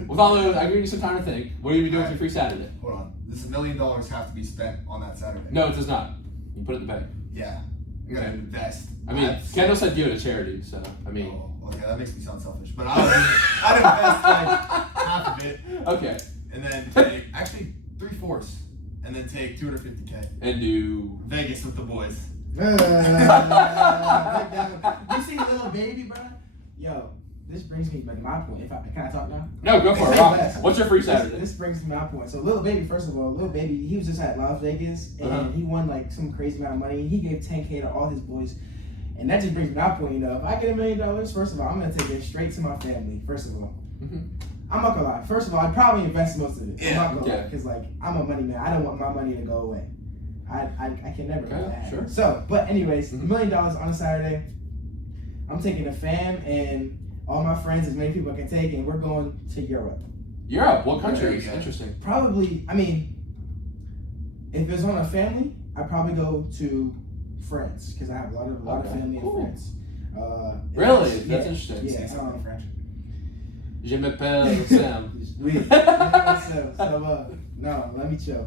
with all those, I give you some time to think. What are you doing for free Saturday? Hold on. Does $1 million have to be spent on that Saturday? No, it does not. You put it in the bank. Yeah. You gotta invest. I mean, Kendall said give it to charity, so I mean. Oh, okay, that makes me sound selfish, but I'd invest like half of it. Okay. And then take actually 3/4, and then take $250K. And do Vegas with the boys. You see Little Baby, bro? Yo, this brings me back to my point. Can I talk now? No, go for it. Rob. What's your free Saturday? This brings me to my point. So Little Baby, first of all, Little Baby, he was just at Las Vegas and he won like some crazy amount of money. He gave $10K to all his boys. And that just brings me to my point, if I get $1 million, first of all, I'm gonna take it straight to my family, first of all. I'm not gonna lie. First of all, I'd probably invest most of it. Yeah, I'm not gonna lie, because like I'm a money man. I don't want my money to go away. I can never do that. Sure. So, but anyways, $1 million on a Saturday. I'm taking the fam and all my friends, as many people I can take, and we're going to Europe. Europe? What country? Yeah. Interesting. Probably, I mean, if it's on a family, I'd probably go to France because I have a lot of family in France. Really? That's interesting. Yeah. French. Je m'appelle Sam. Oui. No, let me chill.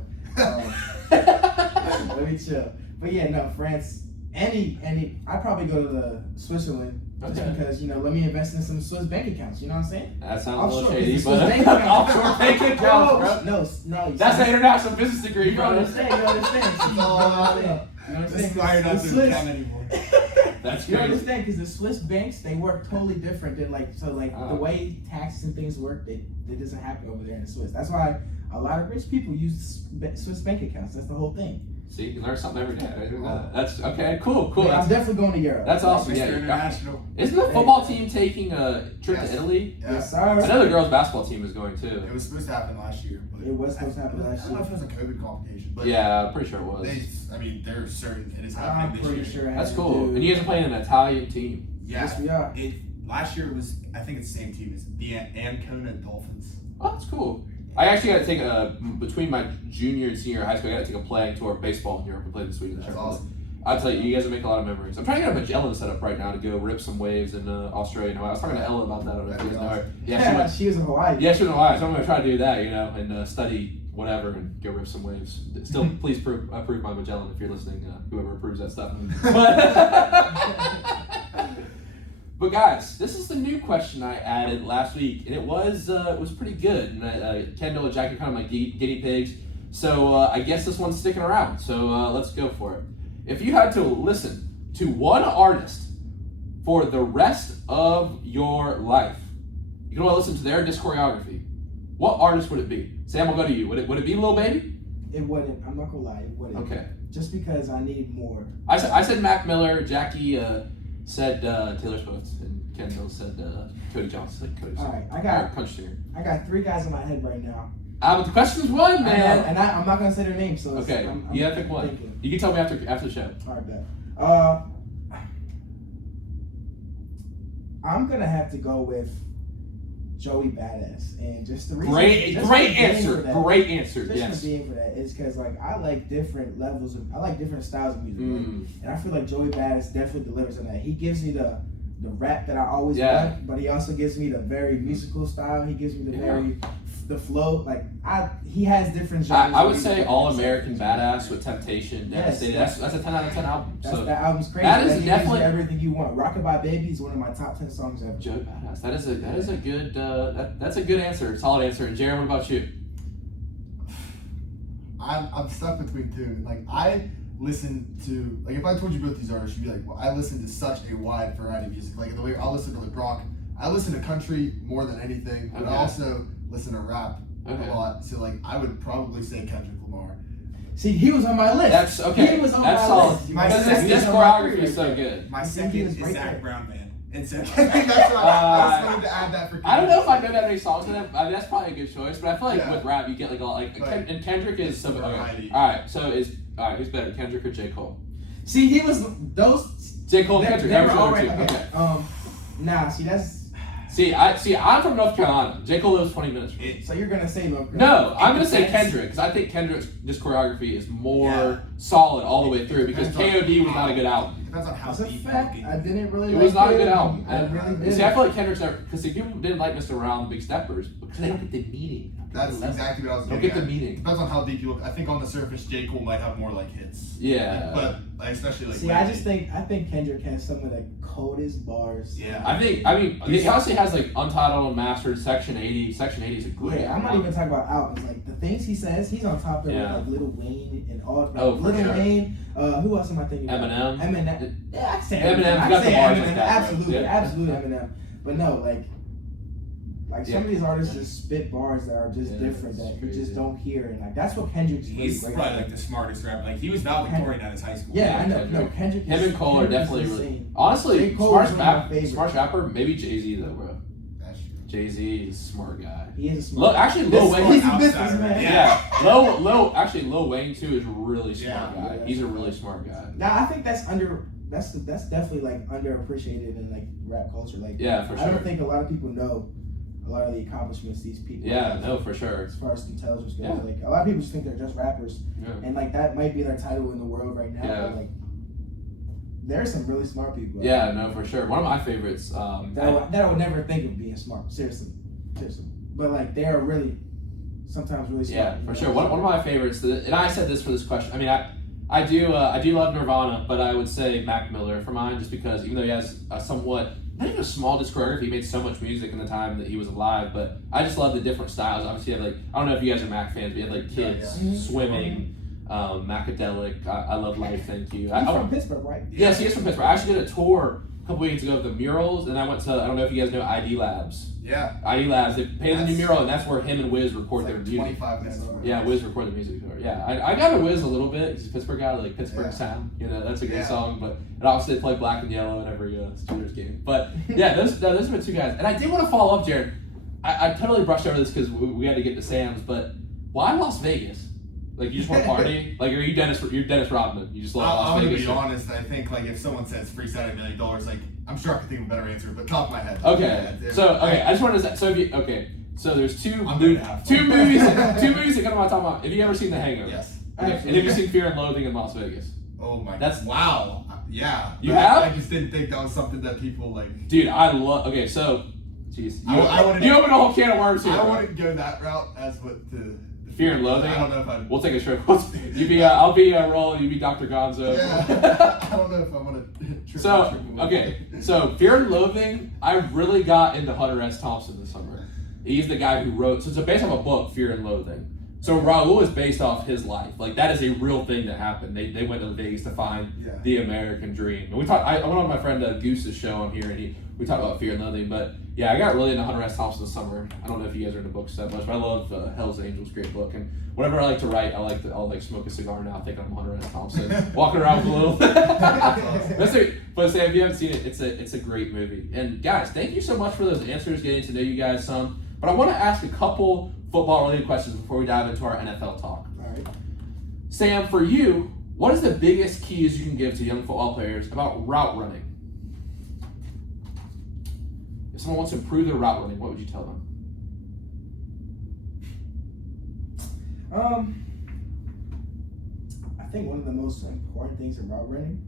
Let me chill. But yeah, no, France. I'd probably go to Switzerland just because, let me invest in some Swiss bank accounts. You know what I'm saying? That sounds a little Offshore, shady, Swiss but bank accounts. offshore bank accounts, bro. No. That's an international business degree, You bro. understand? You understand? This is why you're not doing Swiss. cam anymore. That's You crazy. understand? Because the Swiss banks, they work totally different than the way taxes and things work, it doesn't happen over there in the Swiss. That's why a lot of rich people use Swiss bank accounts. That's the whole thing. See, you learn something every day. That's okay. Cool. Yeah, I'm definitely going to Europe. That's awesome. Mr. Yeah. International. Isn't the football team taking a trip to Italy? Yeah. Yes, sir. I know the girls' basketball team is going too. It was supposed to happen last year. But It was supposed to happen last I don't know if year. it was a COVID complication. But Yeah, I'm pretty sure it was. they're certain it is I'm happening pretty this year. sure it That's has cool. to And do. you guys are playing an Italian team. Yeah. Yes, we are. Last year was, I think it's the same team as the Ancona Dolphins. Oh, that's cool. I actually got to take between my junior and senior high school, I got to take a playing tour of baseball in Europe and play in Sweden. That's awesome. I'll tell you guys will make a lot of memories. I'm trying to get a Magellan set up right now to go rip some waves in Australia. I was talking to Ella about that. I don't know if you guys know her. Yeah, she was in Hawaii. Yeah, she was in Hawaii, so I'm going to try to do that, and study whatever and go rip some waves. Still, please approve my Magellan if you're listening, whoever approves that stuff. But guys, this is the new question I added last week, and it was pretty good. And Kendall and Jackie are kind of my guinea pigs, so I guess this one's sticking around. So let's go for it. If you had to listen to one artist for the rest of your life, you can only listen to their discography. What artist would it be? Sam, I'll go to you. Would it be Lil Baby? It wouldn't. I'm not gonna lie. It wouldn't. Okay. Just because I need more. I said Mac Miller. Jackie said Taylor Swift, and Kendall said Cody Johnson. All right, I got 3 guys in my head right now. But the question's one, man. And I'm not gonna say their names, so Okay, I'm you have to pick one. thinking. You can tell me after the show. All right, bet. I'm gonna have to go with Joey Badass, and just the reason. Great answer. Great answer. Just Yes. for being for that is because I like different levels of, I like different styles of music, right? And I feel like Joey Badass definitely delivers on that. He gives me the rap that I always want, but he also gives me the very musical style. He gives me the flow. Like he has different genres. I would say All American Badass with Temptation. Devastated. Yes. That's a 10 out of 10 album. That album's crazy. That is gives definitely you everything you want. Rockabye Baby is one of my top 10 songs ever. Joey Badass. That is a good that's a good answer. Solid answer. And Jaron, what about you? I'm stuck between two. Like I listen to, like if I told you both these artists, you'd be like, well, I listen to such a wide variety of music. Like the way I'll listen to rock, I listen to country more than anything, but I also listen to rap a lot. So like I would probably say Kendrick Lamar. See, he was on my list. That's okay. He was on That's my solid. list. Because He this was on my choreography three is so right there. good. My You think second he was is right Zach there? Brown Band. It's That's what I wanted to add that for. I don't know if I know that many songs in it. I mean, that's probably a good choice, but I feel like Yeah. with rap you get like a lot and Kendrick is so variety. All right, who's better, Kendrick or J. Cole? See, he was those. J. Cole, They Kendrick. were Average over already two. okay. Okay. Nah, see that's. I'm from North Carolina. J. Cole lives 20 minutes from me. So you're gonna say North No, Carolina? I'm gonna say That's- Kendrick because I think Kendrick's just choreography is more Yeah. solid all the way through because Depends on KOD was not a good album. Depends on how That's a deep fact. you I didn't really. It was like not a good it. album. I really did. See, I feel like Kendrick's never because people didn't like Mr. Around the Big Steppers because they don't get the meaning. That's exactly what I was Don't getting get the at. meaning. Depends on how deep you look. I think on the surface, J. Cole might have more like hits. Yeah. But like, especially like. See, I think Kendrick has some of the coldest bars. Yeah. I mean, he honestly has like Untitled, Unmastered, Section 80. Section 80 is a great Yeah, I'm not album. even talking about albums. Like the things he says, he's on top of Yeah. like Lil Wayne and all. Like, Oh, for Lil sure. Wayne. Who else am I thinking? about? Eminem. Eminem. Yeah, I say Eminem's Eminem. got I the say bars Eminem. like that, bro. Absolutely, Yeah. absolutely Eminem. But no, like some of these artists Yeah. just spit bars that are just Yeah, different it's that you crazy. just don't hear, and like that's what Kendrick's really He's great probably at. like the smartest rapper. Like he was valedictorian at his high school. Yeah, I know. Kendrick. No, Kendrick. Him is- and Cole are Kendrick is definitely really. insane. Honestly, J. Cole smartest is one of my favorites. rapper, maybe Jay-Z though, bro. That's true. Jay-Z is a smart guy. He is a smart. Actually, Lil Wayne. He's a outsider. businessman. Yeah, Lil Wayne too is a really smart Yeah. guy. He's a really smart guy. Now I think that's that's definitely like underappreciated in like rap culture. Like Yeah, for I sure. don't think a lot of people know a lot of the accomplishments these people Yeah, have no, for sure. as far as intelligence goes. Yeah. Like a lot of people just think they're just rappers, Yeah. and like that might be their title in the world right now. Yeah. But like there's some really smart people. Yeah, no, for sure. One of my favorites. that I would never think of being smart. Seriously. But like they are really sometimes really smart. Yeah, for sure. One of my favorites, and I said this for this question. I mean, I do love Nirvana, but I would say Mac Miller for mine, just because even though he has a somewhat not even a small discography, he made so much music in the time that he was alive. But I just love the different styles. Obviously, you have like I don't know if you guys are Mac fans, but you have like Kids, Yeah. Swimming, Macadelic. I love Life, Thank You. He's from Pittsburgh, right? Yes, he is from Pittsburgh. I actually did a tour a couple weeks ago of the murals, and I went to I don't know if you guys know ID Labs. Yeah. ID Labs, they painted the new That's- mural, and that's where him and Wiz record It's their like music. 25 minutes. long. Yeah, Wiz recorded the music for it. Yeah, I got a Wiz a little bit. He's a Pittsburgh guy, like Pittsburgh Yeah. sound. You know, that's a good Yeah. song. But and obviously they play Black and Yellow in every Steelers game. But yeah, those are the two guys. And I did want to follow up, Jared. I totally brushed over this because we had to get to Sam's. But why Las Vegas? Like you just want to party? Like are you Dennis? You're Dennis Rodman. You just love I'm Las gonna Vegas. be honest. I think like if someone says free $70 million, like I'm sure I could think of a better answer, but top of my head. Okay. Yeah, So okay, I just wanted to say. So if you so there's two I'm gonna have two fun. movies that come to my top of mind. Have you ever seen The Hangover? Yes. Okay. And have you seen Fear and Loathing in Las Vegas? Oh my. That's- wow. Yeah. You But have? I just didn't think that was something that people like. Dude, I love. Okay, so, jeez, I wouldn't- you open a whole can of worms here. I bro. wouldn't go that route as what the Fear and Loathing? I don't know if I. We'll take a trip. You be, I'll be Roland. You be Dr. Gonzo. Yeah. I don't know if I want to. So okay, so Fear and Loathing, I really got into Hunter S. Thompson this summer. He's the guy who wrote. So it's based off a book, Fear and Loathing. So Raul is based off his life. Like that is a real thing that happened. They went to Vegas to find Yeah. the American dream. And we talked. I went on my friend Goose's show on here, and we talked about Fear and Loathing. But yeah, I got really into Hunter S. Thompson this summer. I don't know if you guys are into books that much, but I love Hell's Angels, great book. And whenever I like to write, I'll like smoke a cigar now, thinking I'm Hunter S. Thompson, walking around with a little. That's it. But say if you haven't seen it, it's a great movie. And guys, thank you so much for those answers, getting to know you guys some. But I want to ask a couple football-related questions before we dive into our NFL talk. All right. Sam, for you, what is the biggest keys you can give to young football players about route running? If someone wants to improve their route running, what would you tell them? I think one of the most important things about running,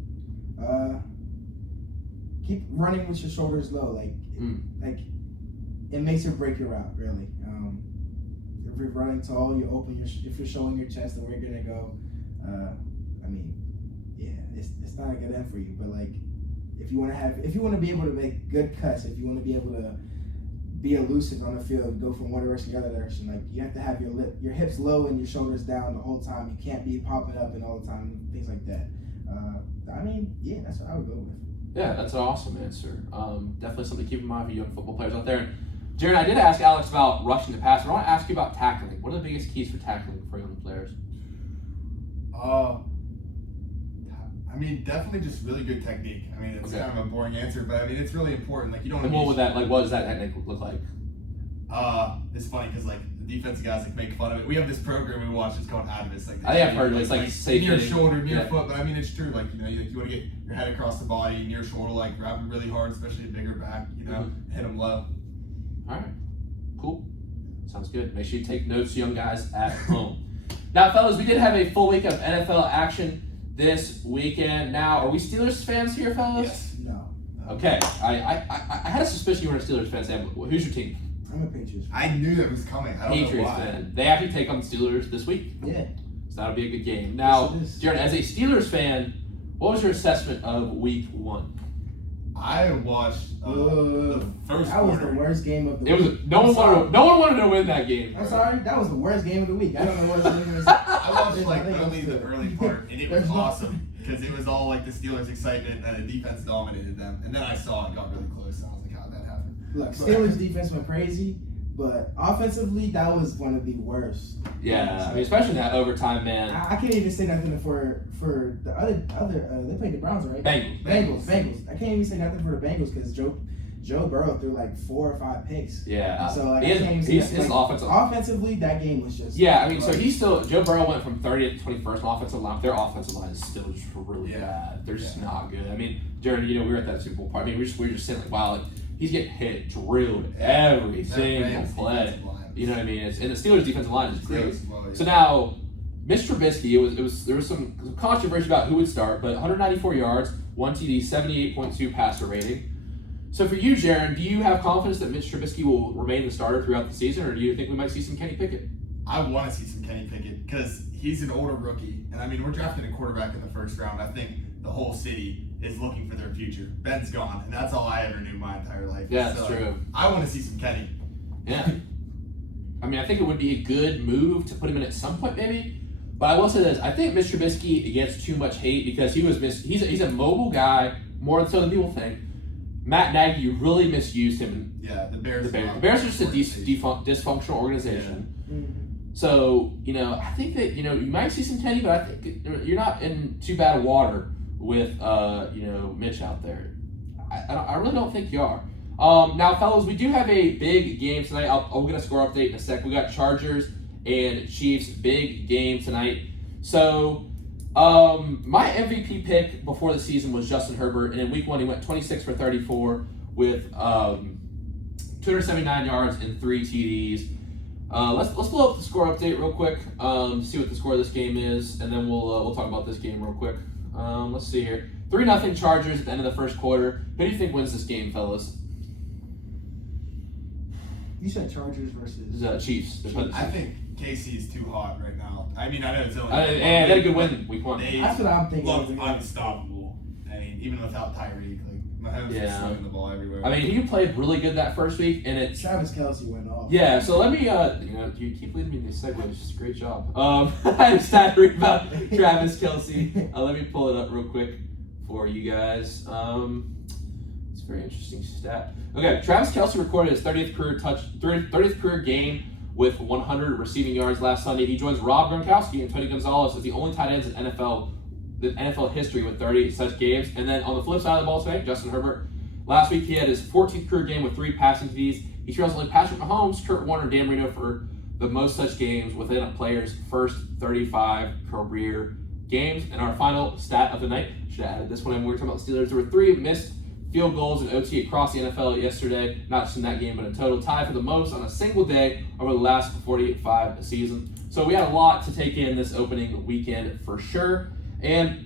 keep running with your shoulders low. Like it makes or break your route, really. If you're running tall, you open if you're showing your chest and where you're gonna go. I mean, yeah, it's not a good end for you. But like, if you want to be able to make good cuts, if you want to be able to be elusive on the field, go from one direction to the other direction, like you have to have your hips low and your shoulders down the whole time. You can't be popping up and all the time, things like that. I mean, yeah, that's what I would go with. Yeah, that's an awesome answer. Definitely something to keep in mind for young football players out there. And Jaron, I did ask Alex about rushing the passer. I want to ask you about tackling. What are the biggest keys for tackling for young players? I mean, definitely just really good technique. I mean, it's kind of a boring answer, but I mean, it's really important. Like, you don't. And what would that like? What does that technique look like? It's funny because like the defensive guys like make fun of it. We have this program we watch. It's called Advis. Like, I think I've heard it's like safe near hitting. shoulder, near foot. But I mean, it's true. Like, you know, you want to get your head across the body, near shoulder, like grab it really hard, especially a bigger back. You know, hit them low. All right, cool. Sounds good. Make sure you take notes, young guys at home. Now, fellas, we did have a full week of NFL action this weekend. Now, are we Steelers fans here, fellas? Yes. No. Okay. I had a suspicion you were a Steelers fan, Sam. Who's your team? I'm a Patriots fan. I knew that was coming. I don't know Patriots why. fan. They actually take on the Steelers this week. Yeah. So that'll be a good game. Now, Yes, it is. Jaron, as a Steelers fan, what was your assessment of week 1? I watched the first That was quarter. the worst game of the It was week. no one wanted to win that game. I'm sorry, that was the worst game of the week. I don't know what it was. I watched like I think only I'm the still- early part, and it was There's no- awesome because it was all like the Steelers' excitement and the defense dominated them. And then I saw it got really close, and I was like, how did that happen? Look, Steelers defense went crazy, but offensively, that was one of the worst. Yeah, I mean, especially in that overtime, man. I can't even say nothing for the other. They played the Browns, right? Bengals. I can't even say nothing for the Bengals because Joe Burrow threw like 4 or 5 picks. Yeah. So like, He I can't even say his nothing. Like, offensive. offensively, that game was just. Yeah, I mean, so Joe Burrow went from 30th to 21st in offensive line. Their offensive line is still just really bad. They're just not good. I mean, Jaron, you know, we were at that Super Bowl party. I mean, we were just saying like, wow, like, he's getting drilled every single play. You know what I mean? And the Steelers' defensive line is great. So now, Mitch Trubisky, there was some controversy about who would start, but 194 yards, 1 TD, 78.2 passer rating. So for you, Jaron, do you have confidence that Mitch Trubisky will remain the starter throughout the season, or do you think we might see some Kenny Pickett? I want to see some Kenny Pickett because he's an older rookie, and I mean, we're drafting a quarterback in the first round. I think the whole city is looking for their future. Ben's gone, and that's all I ever knew my entire life. Yeah, that's So, true. I want to see some Kenny. Yeah. I mean, I think it would be a good move to put him in at some point, maybe. But I will say this: I think Mr. Trubisky gets too much hate because he's a mobile guy more so than people think. Matt Nagy really misused him. Yeah, the Bears. The Bears are just a dysfunctional organization. Yeah. Mhm. So I think that you might see some Kenny, but I think you're not in too bad water with Mitch out there. I really don't think you are. Now, fellas, we do have a big game tonight. I'll get a score update in a sec. We got Chargers and Chiefs, big game tonight. So, my MVP pick before the season was Justin Herbert, and in Week 1 he went 26 for 34 with 279 yards and 3 TDs. Let's blow up the score update real quick. See what the score of this game is, and then we'll talk about this game real quick. Let's see here. 3-0 Chargers at the end of the first quarter. Who do you think wins this game, fellas? You said Chargers versus Chiefs. I think KC's too hot right now. I mean, I know it's only. And they had a good win Week 1. That's what I'm thinking. Look unstoppable. I mean, even without Tyreek, like Mahomes is slinging the ball everywhere. I mean, he played really good that first week, and it's Travis Kelce went off. yeah. So let me you keep leading me in these segues. Just great job. I just had to read about Travis Kelce. Let me pull it up real quick for you guys. It's a very interesting stat. Okay, Travis Kelce recorded his 30th career game with 100 receiving yards last Sunday. He joins Rob Gronkowski and Tony Gonzalez as the only tight ends in NFL history with 30 such games. And then on the flip side of the ball today, Justin Herbert. Last week he had his 14th career game with 3 passing TDs. He trails only Patrick Mahomes, Kurt Warner, Dan Marino for the most such games within a player's first 35 career games. And our final stat of the night, should have added this one in. We were talking about the Steelers. There were 3 missed field goals in OT across the NFL yesterday, not just in that game, but in total, tied for the most on a single day over the last 45 season. So we had a lot to take in this opening weekend for sure. And,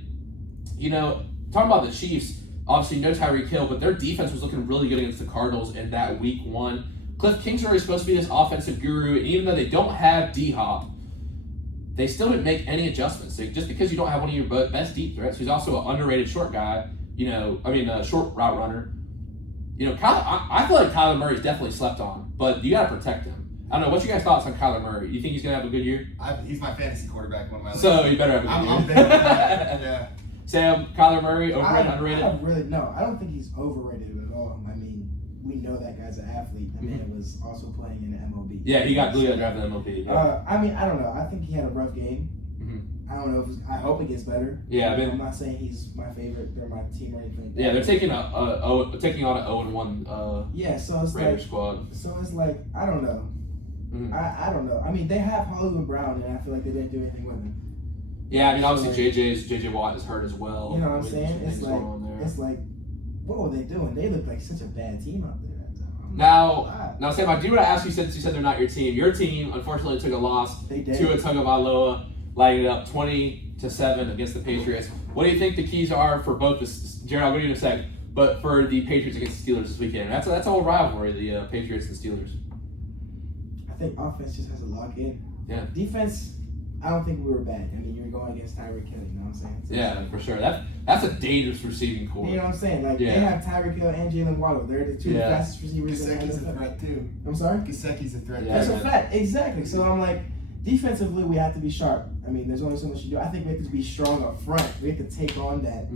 talking about the Chiefs, obviously no Tyreek Hill, but their defense was looking really good against the Cardinals in that Week 1. Cliff Kingsbury is supposed to be this offensive guru, and even though they don't have D-Hop, they still didn't make any adjustments. Just because you don't have one of your best deep threats, who's also an underrated short guy, short route runner. I feel like Kyler Murray's definitely slept on, but you got to protect him. I don't know. What's your guys' thoughts on Kyler Murray? You think he's going to have a good year? He's my fantasy quarterback, one of my So you better have a good year. I'm big on that. Yeah. Sam, Kyler Murray, overrated, underrated? I don't think he's overrated at all. I mean, we know that guy's an athlete. That man was also playing in the MLB. Yeah, he got drafted in the MLB. Yeah. I mean, I don't know. I think he had a rough game. Mm-hmm. I don't know if I hope it gets better. Yeah, I mean, I'm not saying he's my favorite. They're my team or anything like that. Yeah, they're taking on an 0-1 yeah, so it's Raider like squad. So it's like I don't know. Mhm. I don't know. I mean, they have Hollywood Brown, and I feel like they didn't do anything with him. Yeah, I mean, obviously Like, JJ Watt is hurt as well. You know what I'm With saying? some It's things like going on there. it's like, what were they doing? They look like such a bad team out there. Now, Sam, I do want to ask you, since you said they're not your team. Your team, unfortunately, took a loss They did. to Tagovailoa, lighting it up 20-7 against the Patriots. What do you think the keys are for both Jared, I'll go to you in a sec, but for the Patriots against the Steelers this weekend? That's a whole rivalry, the Patriots and Steelers. I think offense just has to lock in. Yeah. Defense, I don't think we were bad. I mean, you're going against Tyreek Hill, you know what I'm saying? So Yeah, for sure. That's a dangerous receiving core. you know what I'm saying? Like, Yeah. they have Tyreek Hill and Jalen Waddle. They're the two Yeah. fastest receivers in the Gesicki's a NFL. threat too. I'm sorry? Gesicki's a threat. Yeah, That's man. a fact. Exactly. So I'm like, defensively, we have to be sharp. I mean, there's only so much you do. I think we have to be strong up front. We have to take on that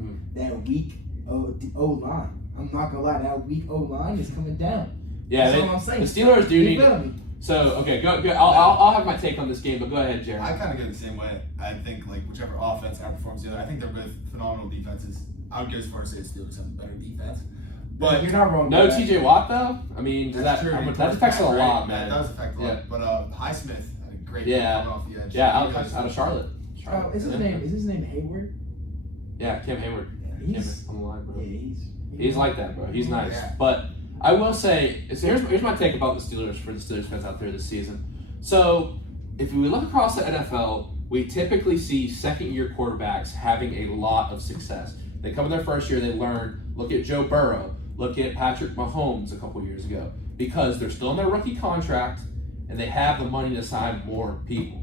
weak O-line. I'm not gonna lie, that weak O-line is coming down. Yeah, That's all I'm saying. the Steelers do You need. feel me? So okay, go. I'll have my take on this game, but go ahead, Jared. I kind of go the same way. I think like whichever offense outperforms the other. I think they're both phenomenal defenses. I would go as far as say the Steelers have a better defense. But You're not wrong. No with that. TJ Watt though. I mean, does that's that true. that affects a Right. lot, man. That does affect a lot. Yeah. But Highsmith had a great Yeah. game coming off the edge. Yeah, He goes- out of Charlotte. Oh, is his name Hayward? Yeah, Cam Hayward. He's Cam on the line, bro. yeah, He's like that, bro. He's nice. Yeah. But I will say, here's my take about the Steelers for the Steelers fans out there this season. So, if we look across the NFL, we typically see second-year quarterbacks having a lot of success. They come in their first year, they learn. Look at Joe Burrow. Look at Patrick Mahomes a couple years ago. Because they're still in their rookie contract, and they have the money to sign more people.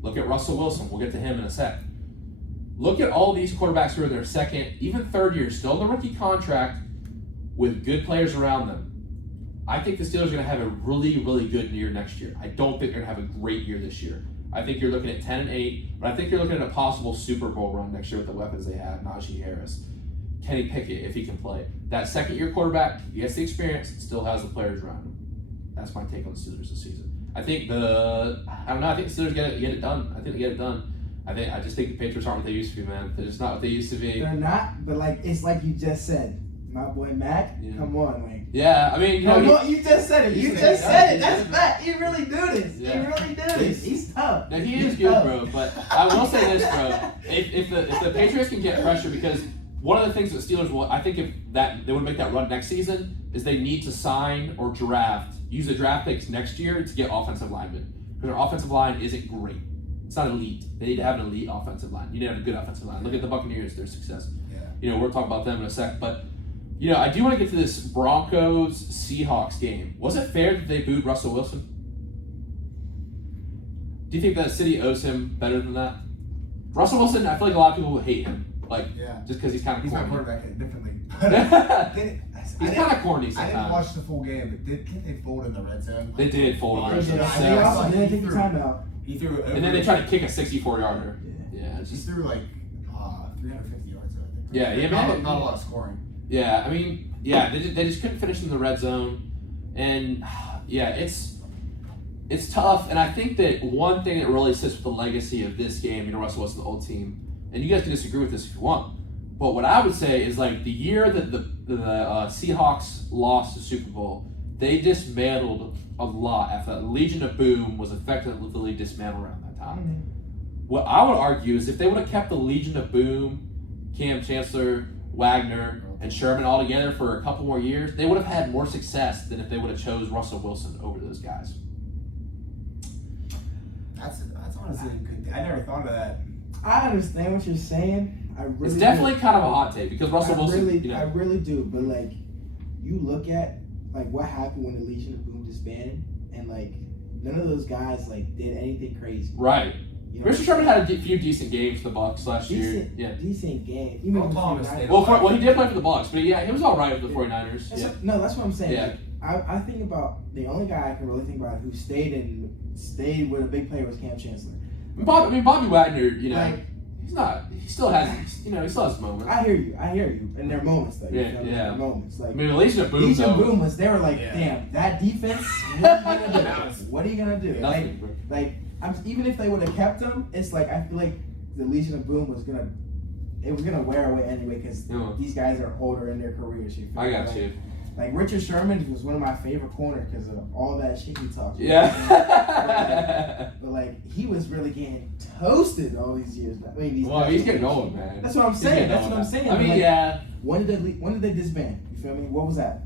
Look at Russell Wilson. We'll get to him in a sec. Look at all these quarterbacks who are in their second, even third year, still in the rookie contract with good players around them. I think the Steelers are going to have a really, really good year next year. I don't think they're going to have a great year this year. I think you're looking at 10-8, but I think you're looking at a possible Super Bowl run next year with the weapons they have. Najee Harris, Kenny Pickett, if he can play. That second-year quarterback, he has the experience, still has the players around him. That's my take on the Steelers this season. I think I think the Steelers get it done. I think they get it done. I just think the Patriots aren't what they used to be, man. They're just not what they used to be. They're not, but like it's like you just said. My boy Mac, Yeah. come on, like. Yeah, I mean, You just said it. You just said it. That's fact. He really do this. Yeah. He really do this. He's tough. no, he He's is good, tough. bro. But I will say this, bro. If the Patriots can get pressure, because one of the things that Steelers will, I think, if that they want to make that run next season, is they need to sign or use the draft picks next year to get offensive linemen, because their offensive line isn't great. It's not elite. They need to have an elite offensive line. You need to have a good offensive line. Look at the Buccaneers, their success. Yeah. We'll talk about them in a sec, but. I do want to get to this Broncos-Seahawks game. Was it fair that they booed Russell Wilson? Do you think that city owes him better than that? Russell Wilson, I feel like a lot of people would hate him, just because he's kind of He's my corny. quarterback hit differently. He's kind of corny I didn't sometimes. watch the full game, but didn't they fold in the red zone? They did fold Oh, the They red did. zone. They I also saw didn't he take the threw- timeout. He threw over. And then they tried to kick a 64-yarder. Yeah, it's He just, threw like 350 yards, I think. Yeah, not a lot of scoring. yeah. I mean, yeah, they just couldn't finish in the red zone, and yeah, it's tough. And I think that one thing that really sits with the legacy of this game, Russell Wilson's old team, and you guys can disagree with this if you want, but what I would say is like the year that the Seahawks lost the Super Bowl, they dismantled a lot after that. The Legion of Boom was effectively dismantled around that time. What I would argue is if they would have kept the Legion of Boom, Cam Chancellor, Wagner, and Sherman all together for a couple more years, they would have had more success than if they would have chose Russell Wilson over those guys. That's honestly a good thing. I never thought of that. I understand what you're saying. I really It's definitely do. kind of a hot take because Russell Wilson, I really do. But like, you look at like what happened when the Legion of Boom disbanded, and like none of those guys like did anything crazy. right. You know, Richard Sherman had a few decent games for the Bucs last year. Yeah. Decent game. Even Earl with the Thomas 49ers. did. Well, he did play for the Bucs, but yeah, he was all right with the 49ers. That's Yeah. no, that's what I'm saying. Yeah. Like, I think about the only guy I can really think about who stayed with a big player was Cam Chancellor. Bobby Wagner, Like, he still has his moments. I hear you. And their moments though. Yeah, yeah. Their moments. Like I mean, Legion of Boom, Legion though. Boom was they were like, Yeah. damn, that defense, what are you gonna do? What are you gonna do? Nothing, bro. Like even if they would have kept him, it's like I feel like the Legion of Boom was gonna wear away anyway because these guys are older in their careers. You feel I me? got you. Like Richard Sherman was one of my favorite corners because of all that shit he talked. Yeah. But like he was really getting toasted all these years. I mean, He's getting old, man. That's what I'm saying. I mean, like, yeah. When did they disband? You feel me? What was that?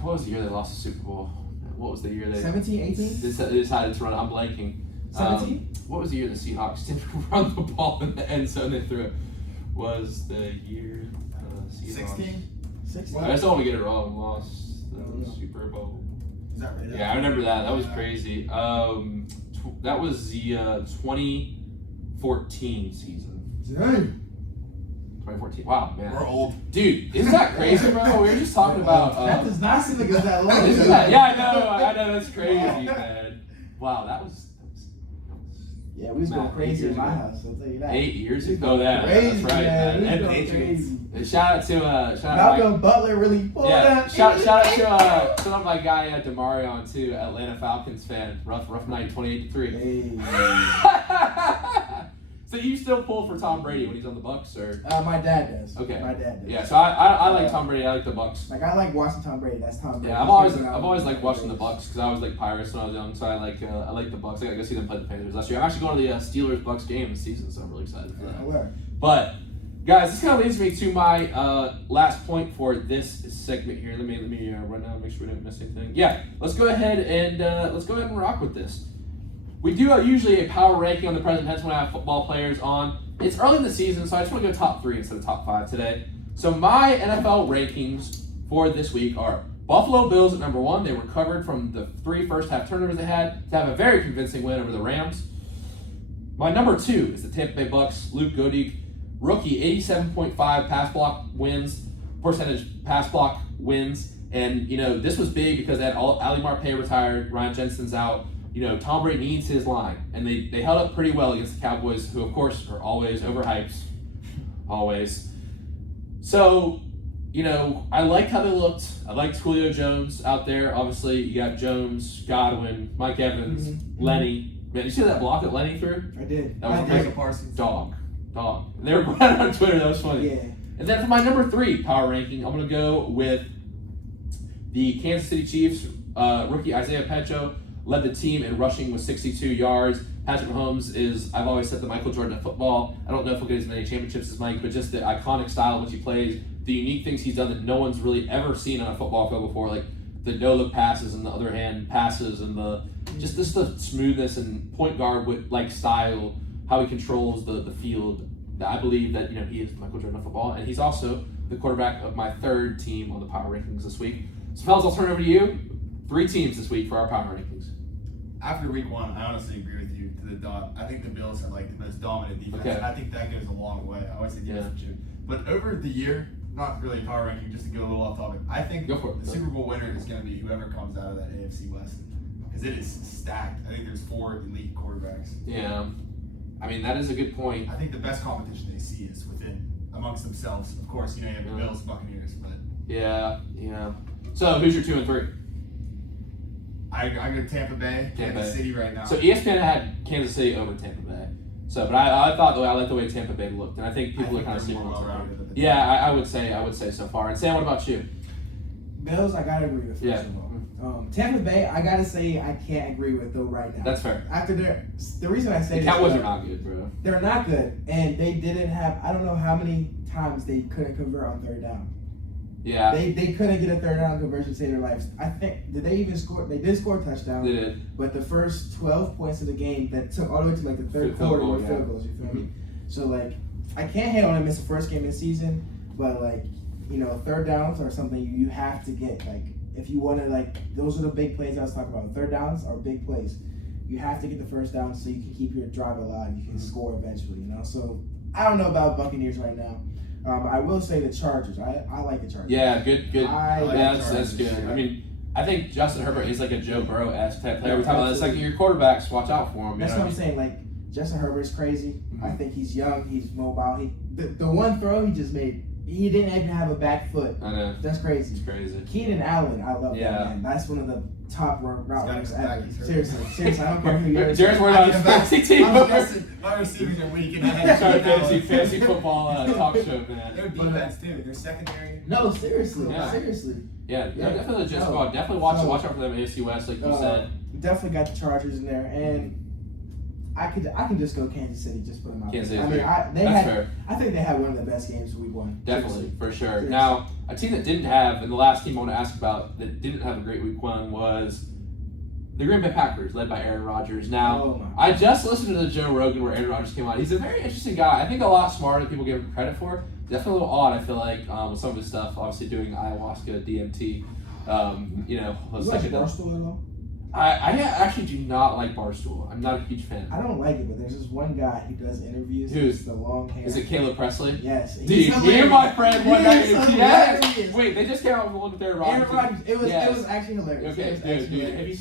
What was the year they lost the Super Bowl? What was the year they 17, 18? they decided to run? I'm blanking. 17? What was the year the Seahawks didn't run the ball in the end zone? They threw it. Was the year Seahawks? 16? I just don't want to get it wrong. Lost the Super Bowl. Is that right? Yeah, I remember that. That was crazy. That was the 2014 season. Dang. 2014. Wow, man. We're old. Dude, isn't that crazy, bro? We were just talking about. That does not seem like it's that long. Isn't that, yeah, I know. That's crazy, man. Wow, that was. Yeah, we was going crazy in my house. I'll tell you that. 8 years ago. Oh, yeah, Crazy, that's right, man. We was And going Patriots. crazy. Shout out to Malcolm Butler really pulled up. Shout out to my guy Demarion too, Atlanta Falcons fan. Rough night, 28-3. Hey. So you still pull for Tom Brady when he's on the Bucs, or? My dad does. Okay. My dad does. Yeah, so I like Tom Brady. I like the Bucs. Like I like watching Tom Brady. That's Tom Brady. Yeah, I've always liked watching the Bucs because I was like Pirates when I was young. So I like the Bucs. I gotta go see them play the Panthers last year. I'm actually going to the Steelers Bucs game this season, so I'm really excited for that. But guys, this kind of leads me to my last point for this segment here. Let me run down, make sure we don't miss anything. Yeah, let's go ahead and rock with this. We do usually a power ranking on the present tense when I have football players on. It's early in the season, so I just want to go top 3 instead of top 5 today. So my NFL rankings for this week are Buffalo Bills at number 1. They recovered from the 3 first half turnovers they had to have a very convincing win over the Rams. My number 2 is the Tampa Bay Bucks. Luke Goedeke, rookie, 87.5 pass block wins, pass block wins. And, this was big because they had Ali Marpet retired, Ryan Jensen's out. Tom Brady needs his line. And they held up pretty well against the Cowboys, who, of course, are always overhyped. Always. So, I liked how they looked. I liked Julio Jones out there. Obviously, you got Jones, Godwin, Mike Evans, Lenny. Man, you see that block that Lenny threw? I did. That was Michael Parsons. Dog. They were going on Twitter. That was funny. Yeah. And then for my number 3 power ranking, I'm going to go with the Kansas City Chiefs. Rookie Isaiah Pacheco led the team in rushing with 62 yards. Patrick Mahomes is, I've always said, the Michael Jordan of football. I don't know if he'll get as many championships as Mike, but just the iconic style in which he plays, the unique things he's done that no one's really ever seen on a football field before, like the no-look passes and the other hand passes and the smoothness and point guard with like style, how he controls the field. I believe that he is Michael Jordan of football, and he's also the quarterback of my 3rd team on the power rankings this week. So fellas, I'll turn it over to you. 3 teams this week for our power rankings. After week 1, I honestly agree with you to the dot. I think the Bills have like the most dominant defense, and I think that goes a long way. I always say defense too. But over the year, not really a power ranking, just to go a little off topic, I think the Super Bowl winner is going to be whoever comes out of that AFC West. Because it is stacked. I think there's 4 elite quarterbacks. Yeah. I mean, that is a good point. I think the best competition they see is amongst themselves. Of course, you have the Bills, Buccaneers, but... Yeah. So, who's your 2 and 3? I go Tampa Bay, Kansas City right now. So ESPN had Kansas City over Tampa Bay. So, but I thought I liked the way Tampa Bay looked, and I think people are kind of seeing what's up. Yeah, I would say so far. And Sam, what about you? Bills, I gotta agree with first of all. Tampa Bay, I gotta say I can't agree with though right now. That's fair. After the reason I say the Cowboys are not good, bro. They're not good, and they didn't have. I don't know how many times they couldn't convert on 3rd down. Yeah. They couldn't get a 3rd down conversion to save their lives. I think, did they even score? They did score a touchdown. They did. But the first 12 points of the game that took all the way to like the 3rd quarter were field goals, you feel me? So like, I can't hate on them. It's the first game of the season, but like, 3rd downs are something you have to get. Like, if you want to, like, those are the big plays I was talking about. 3rd downs are big plays. You have to get the 1st down so you can keep your drive alive. You can score eventually, So I don't know about Buccaneers right now. I will say the Chargers. I like the Chargers. Yeah, good. That's good. Sure. I mean, I think Justin Herbert is like a Joe Burrow-esque type player. We're talking about it's like your quarterbacks. Watch out for him. That's what I'm saying. Like, Justin Herbert's crazy. I think he's young. He's mobile. The one throw he just made He didn't even have a back foot. I know. That's crazy. It's crazy. Keenan Allen, I love Yeah. that man. That's one of the top route runners ever. He's hurt. Seriously, I don't care who you are. Jared's worried about his fantasy team. My receivers are weak, and I had Sorry, to fantasy football talk show, man. Their defense too. Their secondary. No, seriously, Yeah. seriously. Yeah, Yeah. definitely legit No. squad. Definitely watch out for them AFC West, like you said. Definitely got the Chargers in there, and I can just go Kansas City, just put them out. Kansas there. City. That's fair. fair. I think they had one of the best games for week 1. Definitely, for sure. Seriously. Now, a team that didn't have, and the last team I want to ask about that didn't have a great week 1 was the Green Bay Packers, led by Aaron Rodgers. Now, Oh I just listened to the Joe Rogan where Aaron Rodgers came on. He's a very interesting guy. I think a lot smarter than people give him credit for. Definitely a little odd, I feel like, with some of his stuff. Obviously, doing ayahuasca, DMT. You watch Barstool at all? I actually do not like Barstool. I'm not a huge fan. I don't like it, but there's this one guy who does interviews. Who's? the long hair? Is it Caleb Presley? Yes. Dude, me and my friend one night. Yes. Yes. Wait, they just came out with one with Aaron Rodgers. Aaron Rodgers. It Yes. was actually hilarious. Okay, It was actually dude. hilarious. Have you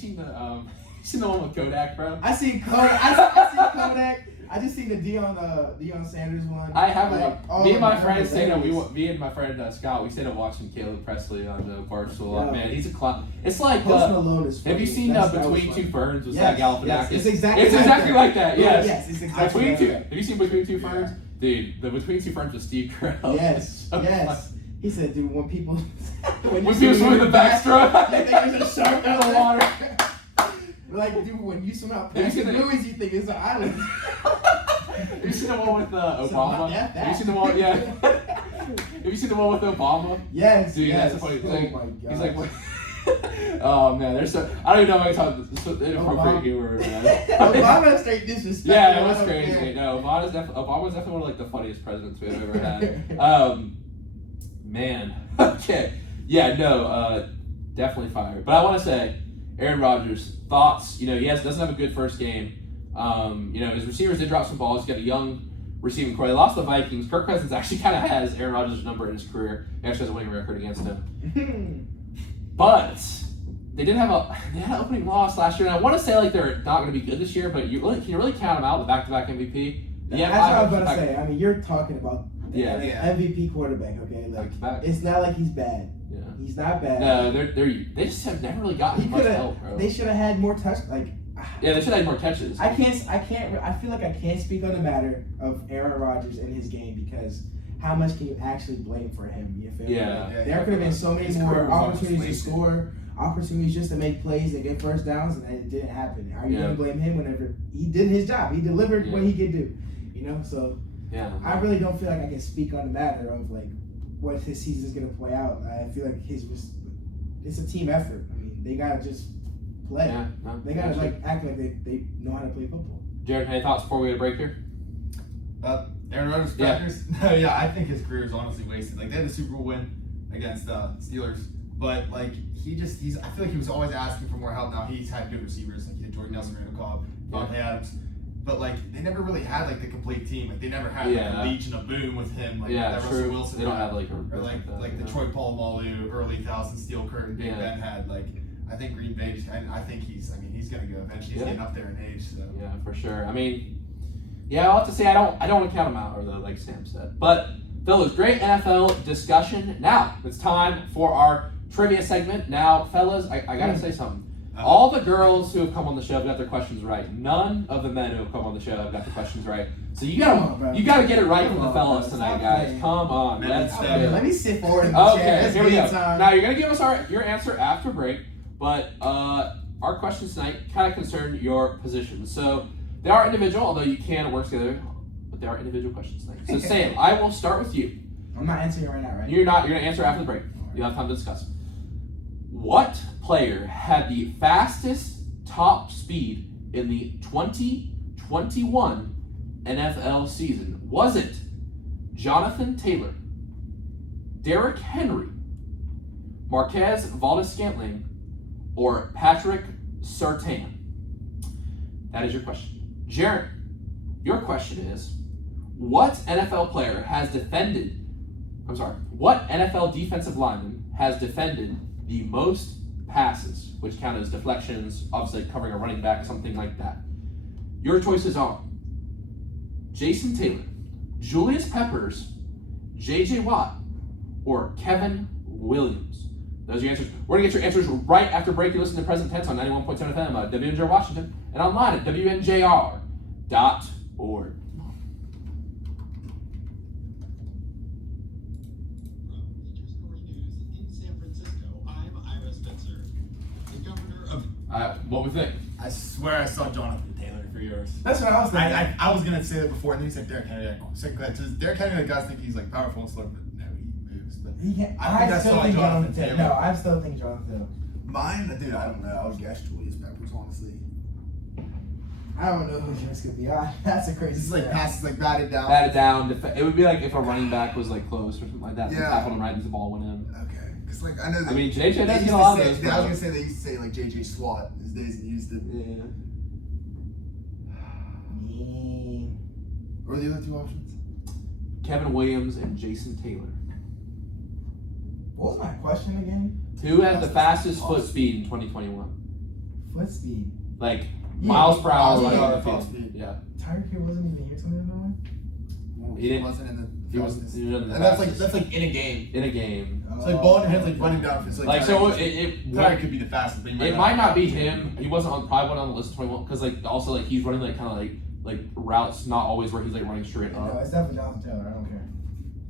seen the one with Kodak, bro? I seen Kodak. I seen Kodak. I just seen the Deion Sanders one. I have all me and of my them friend are stayed up. hilarious. Me and my friend Scott, we stayed up watching Caleb Presley on the Barstool. Yeah. Man, he's a clown. It's like Post Malone is funny. have you seen That was Between funny. Two Ferns with Yes, Zach Galifianakis? yes, it's exactly It's like exactly that. like that. Yes. Yes, it's exactly Between like Two. that. Have you seen Between Two Ferns? Dude, the Between Two Ferns with Steve Carell. Yes, So yes. He said, dude, when people When people swim in the backstroke. you think there's a shark in the water. Like, dude, when you swim out Have you past seen the the- buoys, you think it's an island. Have you seen the one with Obama? Yeah, Have you seen the one? Yeah. Have you seen the one with Obama? Yes, Dude, yes. that's a funny Oh thing. my god. He's like, what? Oh man, there's so I don't even know how to talk. This is inappropriate Obama. humor, man. Obama straight disrespect. Yeah, it I was don't crazy. care. No, Obama's definitely one of like the funniest presidents we've ever had. Man, okay, yeah, no, definitely fire. But I want to say, Aaron Rodgers, thoughts? You know, doesn't have a good first game. You know, his receivers did drop some balls. He's got a young receiving core. They lost the Vikings. Kirk Cousins actually kind of has Aaron Rodgers' number in his career. He actually has a winning record against him. But they had an opening loss last year, and I want to say like they're not going to be good this year. But can you really count them out? The back-to-back MVP. Yeah, that's what I was about to say. I mean, you're talking about the Yeah. MVP quarterback, okay? Like, Back-to-back. it's not like he's bad. Yeah. He's not bad. No, they just have never really gotten He much coulda- help, bro. They should have had more touch. Like, Yeah, they should have had more catches. I feel like I can't speak on the matter of Aaron Rodgers in his game because how much can you actually blame for him? You feel me? Yeah. Like, there could have been so many His more career was almost opportunities to wasted. score, opportunities just to make plays and get first downs, and it didn't happen. Are you Yeah. going to blame him whenever he did his job? He delivered what Yeah. he could do. You know, so Yeah. I really don't feel like I can speak on the matter of like what his season is going to play out. I feel like it's a team effort. I mean, they got to just play. Yeah, no, They gotta actually. like act like they know how to play football. Jared, any thoughts before we get a break here? Aaron Rodgers, Yeah. Packers. No, yeah, I think his career is honestly wasted. Like they had the Super Bowl win against Steelers, but like he's. I feel like he was always asking for more help. Now he's had good receivers, like he had Jordan Nelson, Randall Cobb, Devontae Adams, but like they never really had like the complete team. Like they never had like Yeah. a Legion of Boom with him. Like Yeah, that true. Russell Wilson. They don't had, have like a or like that, the Troy Polamalu early 2000 Steel Curtain Big Yeah. Ben had. Like I think Green Bay. I think he's gonna go eventually. He's Yeah. getting up there in age. So. Yeah, for sure. I mean, yeah, I'll have to say I don't want to count them out, or like Sam said. But fellas, great NFL discussion. Now it's time for our trivia segment. Now, fellas, I gotta say something. All the girls who have come on the show have got their questions right. None of the men who have come on the show have got the questions right. So you Come on, bro. gotta get it right Come from the on, fellas bro. tonight, Stop guys. playing. Come on, Men let's and do Okay, it. let me sit forward in the chair. Okay, It's here we go. game time. Now you're gonna give us your answer after break, but our questions tonight kind of concern your position. So they are individual, although you can work together, but they are individual questions tonight. So Sam, I will start with you. I'm not answering right now, right? You're gonna answer after the break. You'll have time to discuss. What player had the fastest top speed in the 2021 NFL season? Was it Jonathan Taylor, Derrick Henry, Marquez Valdes-Scantling, or Patrick Surtain? That is your question. Jaron, your question is, what NFL defensive lineman has defended the most passes, which count as deflections, obviously covering a running back, something like that? Your choices are Jason Taylor, Julius Peppers, J.J. Watt, or Kevin Williams? Those are your answers. We're going to get your answers right after break. You listen to Present Tense on 91.7 FM, WNJR Washington, and online at WNJR.org. What we think? I swear I saw Jonathan Taylor for yours. That's what I was thinking. I was gonna say that before, and then he said Derrick Henry. Derrick Henry, the guys think he's like powerful and slow, but no, he moves. But I still think Jonathan Taylor. No, I still think Jonathan Taylor. Mine, dude, I don't know. I would guess Julius Peppers, honestly. I don't know who yours could be. That's a crazy. This is like passes like batted down. Batted down. It would be like if a running back was like close or something like that. Yeah. Tackled him right as the ball went in. Okay, because like I know that. I mean, JJ they does used get a to lot of say- those. I was gonna say they used to say like JJ Swat these days and used to. Yeah. What are the other two options? Kevin Williams and Jason Taylor. What was my question again? Who has the fastest foot speed in 2021? Foot speed. Like miles per hour miles per running hour on the foot field. speed. Yeah. Tyreek Hill wasn't even here 2021. He didn't- wasn't in the. He was fastest. in the And that's fastest. like in a game. In a game. It's like ball in your hands, like running down. It's Like so, Tyreek could be the fastest, but it might not be him. He wasn't on, probably wasn't on the list of 21 because like also like he's running like kind of like routes, not always where he's like running straight No, up. it's definitely Jonathan Taylor. I don't care.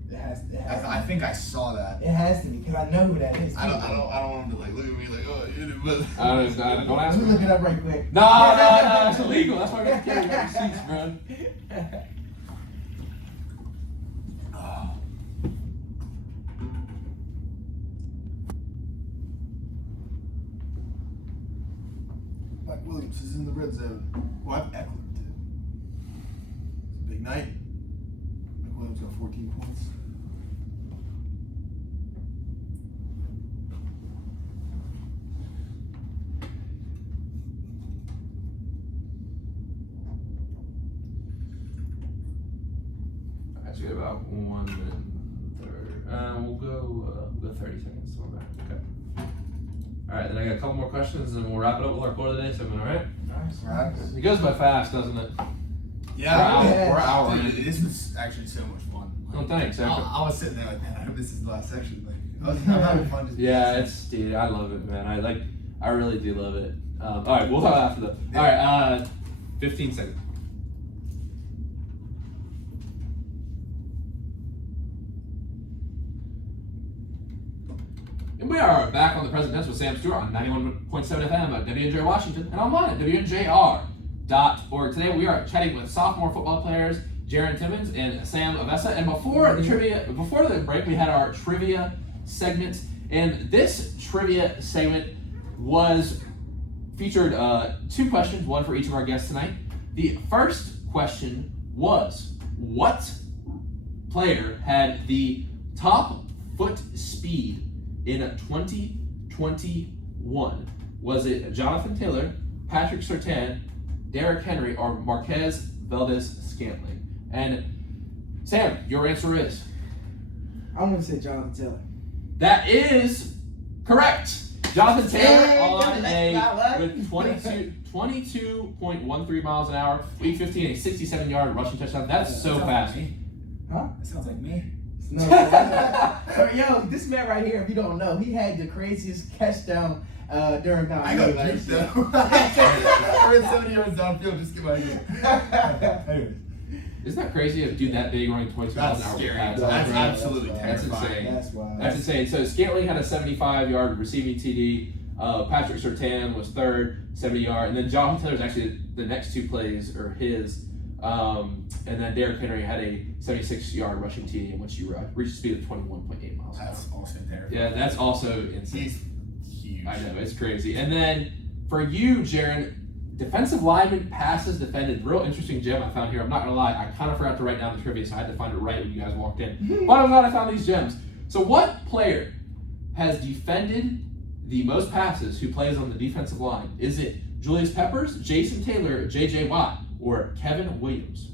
It has I think I saw that. It has to be because I know who that is. I don't want him to like look at me like, oh, you but. Don't ask Let me me. look it up right quick. No, it's illegal. That's why we're getting carry receipts, bro. Mike Williams is in the red zone. Well, I've Eckler too. It's a big night. Mike Williams got 14 points. Alright, so we have about 1 minute and 30. We'll go 30 seconds. So we're back. Okay. Alright, then I got a couple more questions and we'll wrap it up with our quote of the day segment, alright? Nice. It goes by fast, doesn't it? Yeah, We're an hour in. Dude, this was actually so much fun. Oh, thanks. I was sitting there like, man, I hope this is the last section. Like, I'm having fun. Just Yeah, dude, I love it, man. I really do love it. Alright, we'll talk after that. Alright, 15 seconds. And we are back on the Present Tense with Sam Stewart on 91.7 FM at WNJR Washington and online at WNJR.org. Today we are chatting with sophomore football players Jaron Thimons and Sam Vessah. And before the break, we had our trivia segment. And this trivia segment was featured 2 questions, one for each of our guests tonight. The first question was, what player had the top foot speed in 2021? Was it Jonathan Taylor, Patrick Surtain, Derrick Henry, or Marquez Valdez-Scantling? And Sam, your answer is? I'm going to say Jonathan Taylor. That is correct. Jonathan Taylor Hey, on that's with 22.13 miles an hour, week 15, a 67-yard rushing touchdown. That's so fast. Huh? That sounds like me. No, yo, this man right here, if you don't know, he had the craziest catch down during time. I got juiced though. I ran 70 yards downfield just to get my game. Isn't that crazy to do that big running 22 miles an That's hour? scary. Pass? That's That's absolutely wild. That's terrifying. insane. That's wild. That's insane. So Scantling had a 75-yard receiving TD. Patrick Surtain was third, 70-yard. And then Jonathan Taylor's actually the next 2 plays are his. And then Derrick Henry had a 76-yard rushing TD in which he reached a speed of 21.8 miles an hour. That's also terrifying. Yeah, that's also insane. He's huge. I know, it's crazy. And then for you, Jaron, defensive lineman passes defended. Real interesting gem I found here. I'm not going to lie, I kind of forgot to write down the trivia, so I had to find it right when you guys walked in. But I'm glad I found these gems. So what player has defended the most passes who plays on the defensive line? Is it Julius Peppers, Jason Taylor, J.J. Watt, or Kevin Williams?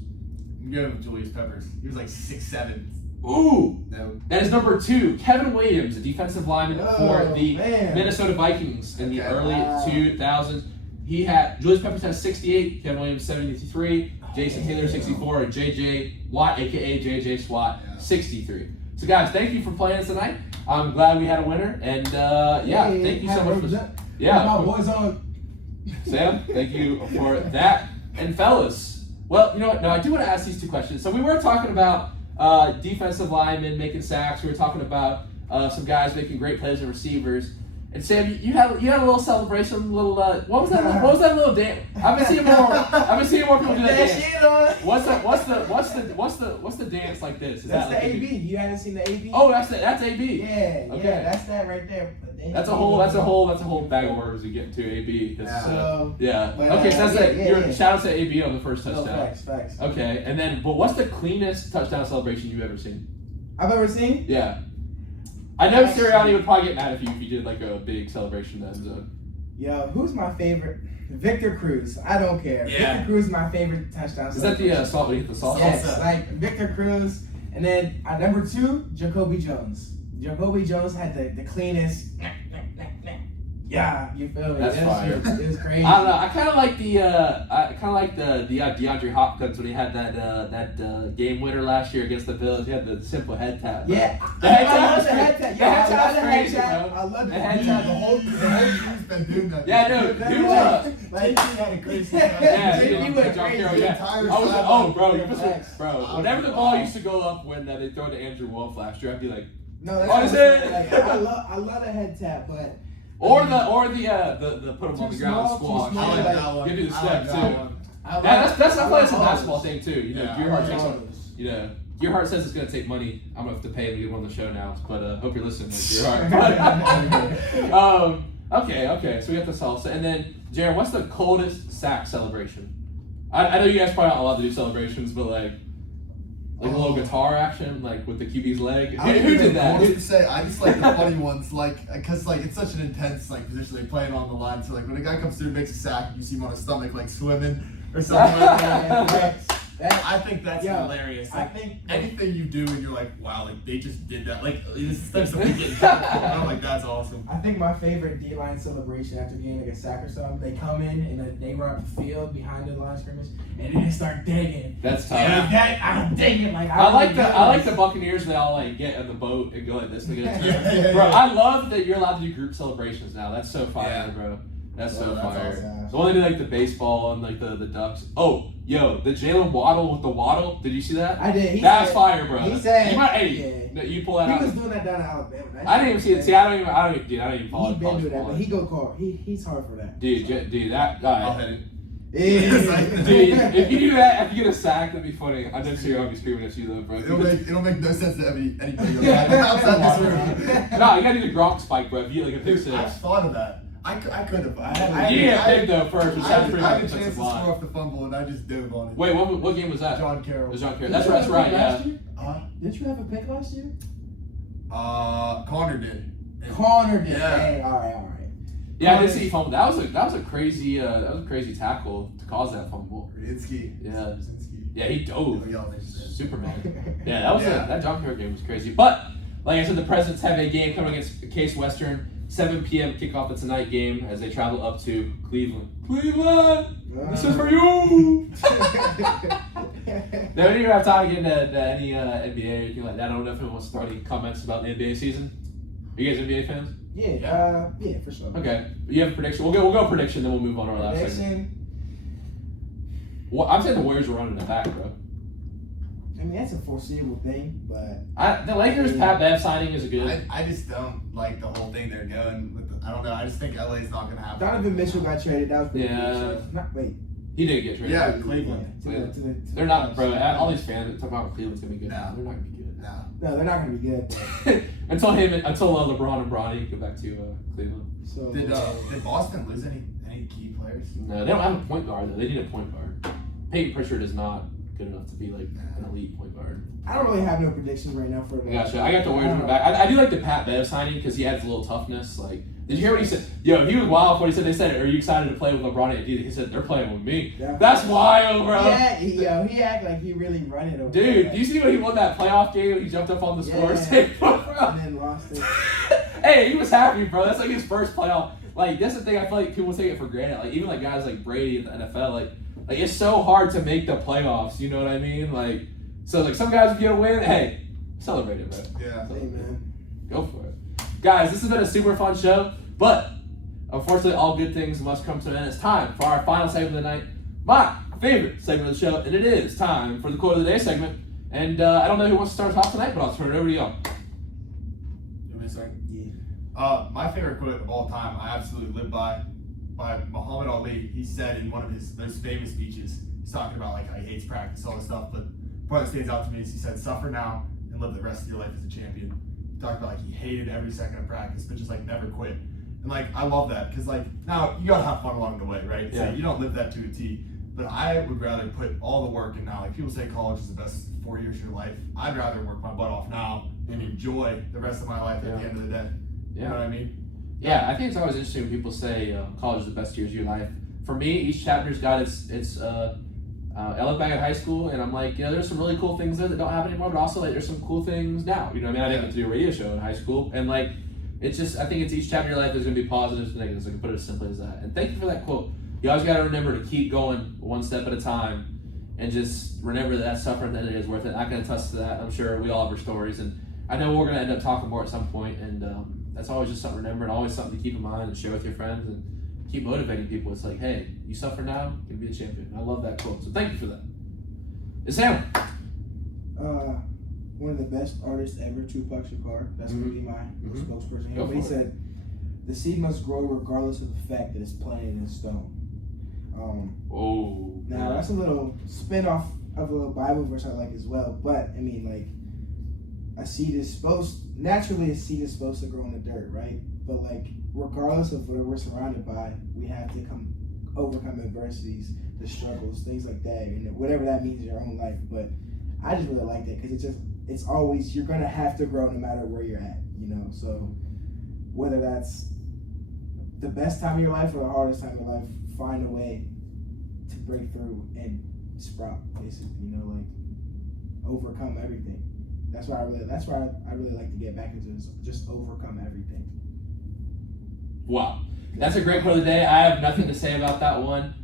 I'm going with Julius Peppers. He was like 6'7". Ooh! No. That is number 2. Kevin Williams, a defensive lineman for the man. Minnesota Vikings in the Okay. early 2000s. He had Julius Peppers has 68, Kevin Williams 73, Jason Taylor 64, and J.J. Watt, aka J.J. Swat, Yeah. 63. So guys, thank you for playing tonight. I'm glad we had a winner, and thank you so much for My boys on. Sam, thank you for that. And fellas, well, you know what? No, I do want to ask these two questions. So we were talking about defensive linemen making sacks. We were talking about some guys making great plays and receivers. And Sam, you had a little celebration, what was that little dance? I've been seeing more people do that dance. What's the dance like this? That's the like AB. You haven't seen the AB? Oh, that's AB. Yeah, Okay. that's that right there. That's a whole bag of words we get to AB. But, so that's yeah. shout out to AB on the first touchdown. No, facts. Okay, and then but what's the cleanest touchdown celebration you've ever seen? I've ever seen? Yeah. I know Sirianni would probably get mad if you did like a big celebration in the end zone. Yo, who's my favorite? Victor Cruz. I don't care. Yeah. Victor Cruz is my favorite touchdown. Is that the salt when you hit the salt? Yes, like Victor Cruz. And then at number 2, Jacoby Jones. Jacoby Jones had the cleanest. Yeah, you feel me? That's fire. It was crazy. I don't know. I kind of like the DeAndre Hopkins when he had that game winner last year against the Bills. He had the simple head tap. Bro. Yeah, The head I tap love was the head tap. The head tap's I love the crazy, head tap. bro. I love The head tap. tap. The whole team's been doing that. Yeah, dude. Like, JP had a crazy Yeah, JP dude, went John crazy. Carroll, yeah. Entire I was like, oh, bro, you Facts. bro. Whenever the ball used to go up when they throw it to Andrew Wolf last year, I'd be like, No, that's what what is I'm it? saying. Like, I love the head tap, but or the put him on the ground squash. small, I like like, that one. Give you the I step like that too. one. I That's I feel like it's a all basketball those. thing too. You know, Yeah, your I heart like takes all on. You know, your heart says it's gonna take money. I'm gonna have to pay him to get on the show now. But hope you're listening to your heart. Okay. So we got the salsa, and then Jaron, what's the coldest sack celebration? I know you guys probably aren't allowed to do celebrations, but like a little guitar action, like with the QB's leg. Who did that? I was say I just like the funny ones, like because like it's such an intense like position they playing on the line. So like when a guy comes through and makes a sack, you see him on his stomach like swimming or something like that. I think that's hilarious. I Like, think anything you do and you're like, wow, like they just did that. Like it's stuff something getting done. I'm like, that's awesome. I think my favorite D-line celebration after getting like a sack or something, they come in and they run up the field behind the line of scrimmage and then they start digging. That's tough. And I'm digging like I like the Buccaneers. They all like get in the boat and go like this. Yeah. Bro, I love that you're allowed to do group celebrations now. That's so fire, Yeah. bro. That's so That's fire. awesome. The one they do like the baseball and like the Ducks. Oh, yo, the Jalen Waddle with the waddle. Did you see that? I did. That's fire, bro. He said, you might, no, you pull that he out. was doing that down in Alabama. I didn't even see it. See, I don't even follow. He been college doing that, football. but he go call. He's hard for that. Dude, that I'll guy. hit it. Yeah. Dude, if you do that, if you get a sack, that'd be funny. I know Siri, I'll be screaming at you though, bro. It'll make no sense to anybody outside this room. No, you gotta do the Gronk spike, bro. If you get like a pick I've six. thought of that. I could have. You didn't pick though first. It I sounds pretty had like a chance to defensive score line. off the fumble and I just dove on it. Wait, what game was that? John Carroll. It was John Carroll. That's right. Yeah. Didn't you have a pick last year? Connor did. Connor did. Yeah. Hey, all right. Yeah, I did see fumble. That was a crazy tackle to cause that fumble. Radinsky. Yeah. Radinsky. Yeah, he dove. Oh, y'all think so. Superman. Yeah, that was Yeah. that John Carroll game was crazy. But like I said, the Presidents have a game coming against Case Western. 7 p.m. kickoff the tonight game as they travel up to Cleveland. Cleveland, this is for you. They don't even have time to get into any NBA or anything like that. I don't know if anyone wants to throw any comments about the NBA season. Are you guys NBA fans? Yeah, for sure. Okay, you have a prediction. We'll go prediction, then we'll move on to our last segment. Prediction. Well, I'm saying the Warriors are running it back, bro. I mean, that's a foreseeable thing, but The Lakers Pat Bev signing is a good. I just don't like the whole thing they're going with. I don't know. I just think LA's not going to happen. Donovan Mitchell got traded. That was pretty Yeah. good. Wait. He did get traded. Yeah, Cleveland. They're not, bro. All these fans that talk about Cleveland's gonna be good. No. They're not gonna be good. No. They're not gonna be good. until LeBron and Bronny go back to Cleveland. So Did Boston lose any key players? No, they don't have a point guard though. They need a point guard. Peyton Pritchard is not good enough to be like an elite point guard. I don't really have no predictions right now for the. I gotcha. I got the Warriors in the back. I do like the Pat Bev signing because he adds a little toughness. Like, did you hear what he said? Yo, he was wild for what he said. They said, "Are you excited to play with LeBron and Adidas?" He said, "They're playing with me." Yeah. That's wild, bro. Yeah, he act like he really running over. Dude, do you see when he won that playoff game when he jumped up on the scores table, bro? And then lost it. Hey, he was happy, bro. That's like his first playoff. Like, that's the thing. I feel like people take it for granted. Like, even like guys like Brady in the NFL, like it's so hard to make the playoffs. You know what I mean? Like, so like some guys get a win. Hey, Celebrate it, bro. Yeah. Hey, man. Go for it. Guys, this has been a super fun show, but unfortunately, all good things must come to an end. It's time for our final segment of the night, my favorite segment of the show, and it is time for the Quote of the Day segment. And I don't know who wants to start us off tonight, but I'll turn it over to y'all. You want me to start? Yeah. My favorite quote of all time, I absolutely live by Muhammad Ali. He said in one of his most famous speeches, he's talking about like how he hates practice, all this stuff, but the part that stands out to me is he said, "Suffer now and live the rest of your life as a champion." He talked about like he hated every second of practice, but just like never quit. And like I love that because like now you gotta have fun along the way, right? Yeah. So you don't live that to a T. But I would rather put all the work in now. Like people say college is the best 4 years of your life. I'd rather work my butt off now and enjoy the rest of my life at the end of the day. You know what I mean? Yeah, I think it's always interesting when people say college is the best years of your life. For me, each chapter's got its I look back at high school and I'm like, there's some really cool things there that don't happen anymore, but also like there's some cool things now. You know what I mean? I didn't get to do a radio show in high school, and like it's just I think it's each chapter of your life there's gonna be positives and negatives. I can put it as simply as that. And thank you for that quote. You always got to remember to keep going one step at a time, and just remember that suffering that it is worth it. I can attest to that. I'm sure we all have our stories, and I know we're gonna end up talking more at some point, and that's always just something to remember and always something to keep in mind and share with your friends and keep motivating people. It's like, hey, you suffer now, you can be a champion. I love that quote, so thank you for that. Sam. One of the best artists ever, Tupac Shakur. That's gonna be my spokesperson here. But he said, "The seed must grow regardless of the fact that it's planted in stone." Now that's a little spin-off of a little Bible verse I like as well. But I mean, like, a seed is supposed to grow in the dirt, right? But like, regardless of what we're surrounded by, we have to overcome adversities, the struggles, things like that, and whatever that means in your own life. But I just really like that because it's always, you're gonna have to grow no matter where you're at, So whether that's the best time of your life or the hardest time of your life, find a way to break through and sprout, basically, like overcome everything. That's why I really like to get back into this, just overcome everything. Wow. That's a great quote of the day. I have nothing to say about that one.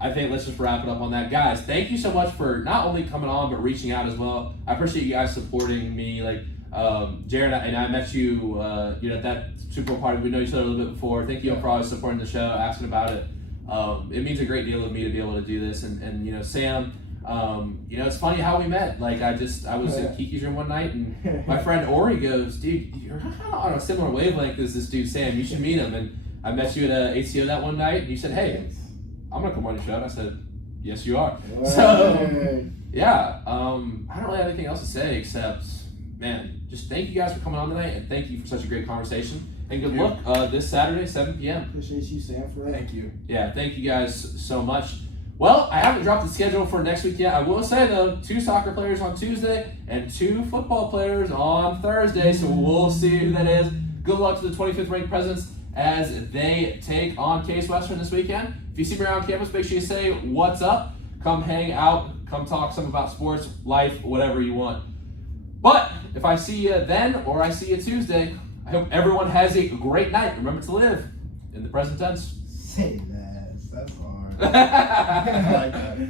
I think let's just wrap it up on that. Guys, thank you so much for not only coming on, but reaching out as well. I appreciate you guys supporting me. Like, Jaron and I met you, at that Super Bowl party. We know each other a little bit before. Thank you for always supporting the show, asking about it. It means a great deal to me to be able to do this. And Sam, it's funny how we met. Like, I was in Kiki's room one night, and my friend Ori goes, "Dude, you're kind of on a similar wavelength as this dude Sam. You should meet him." And I met you at ACO that one night, and you said, "Hey, I'm gonna come on your show." And I said, "Yes, you are." So, yeah, I don't really have anything else to say except, man, just thank you guys for coming on tonight, and thank you for such a great conversation. And good luck this Saturday, 7 p.m. Appreciate you, Sam, for that. Thank you. Yeah, thank you guys so much. Well, I haven't dropped the schedule for next week yet. I will say, though, 2 soccer players on Tuesday and 2 football players on Thursday, so we'll see who that is. Good luck to the 25th ranked Presidents as they take on Case Western this weekend. If you see me around campus, make sure you say what's up. Come hang out. Come talk some about sports, life, whatever you want. But if I see you then or I see you Tuesday, I hope everyone has a great night. Remember to live in the present tense. Say that. That's hard.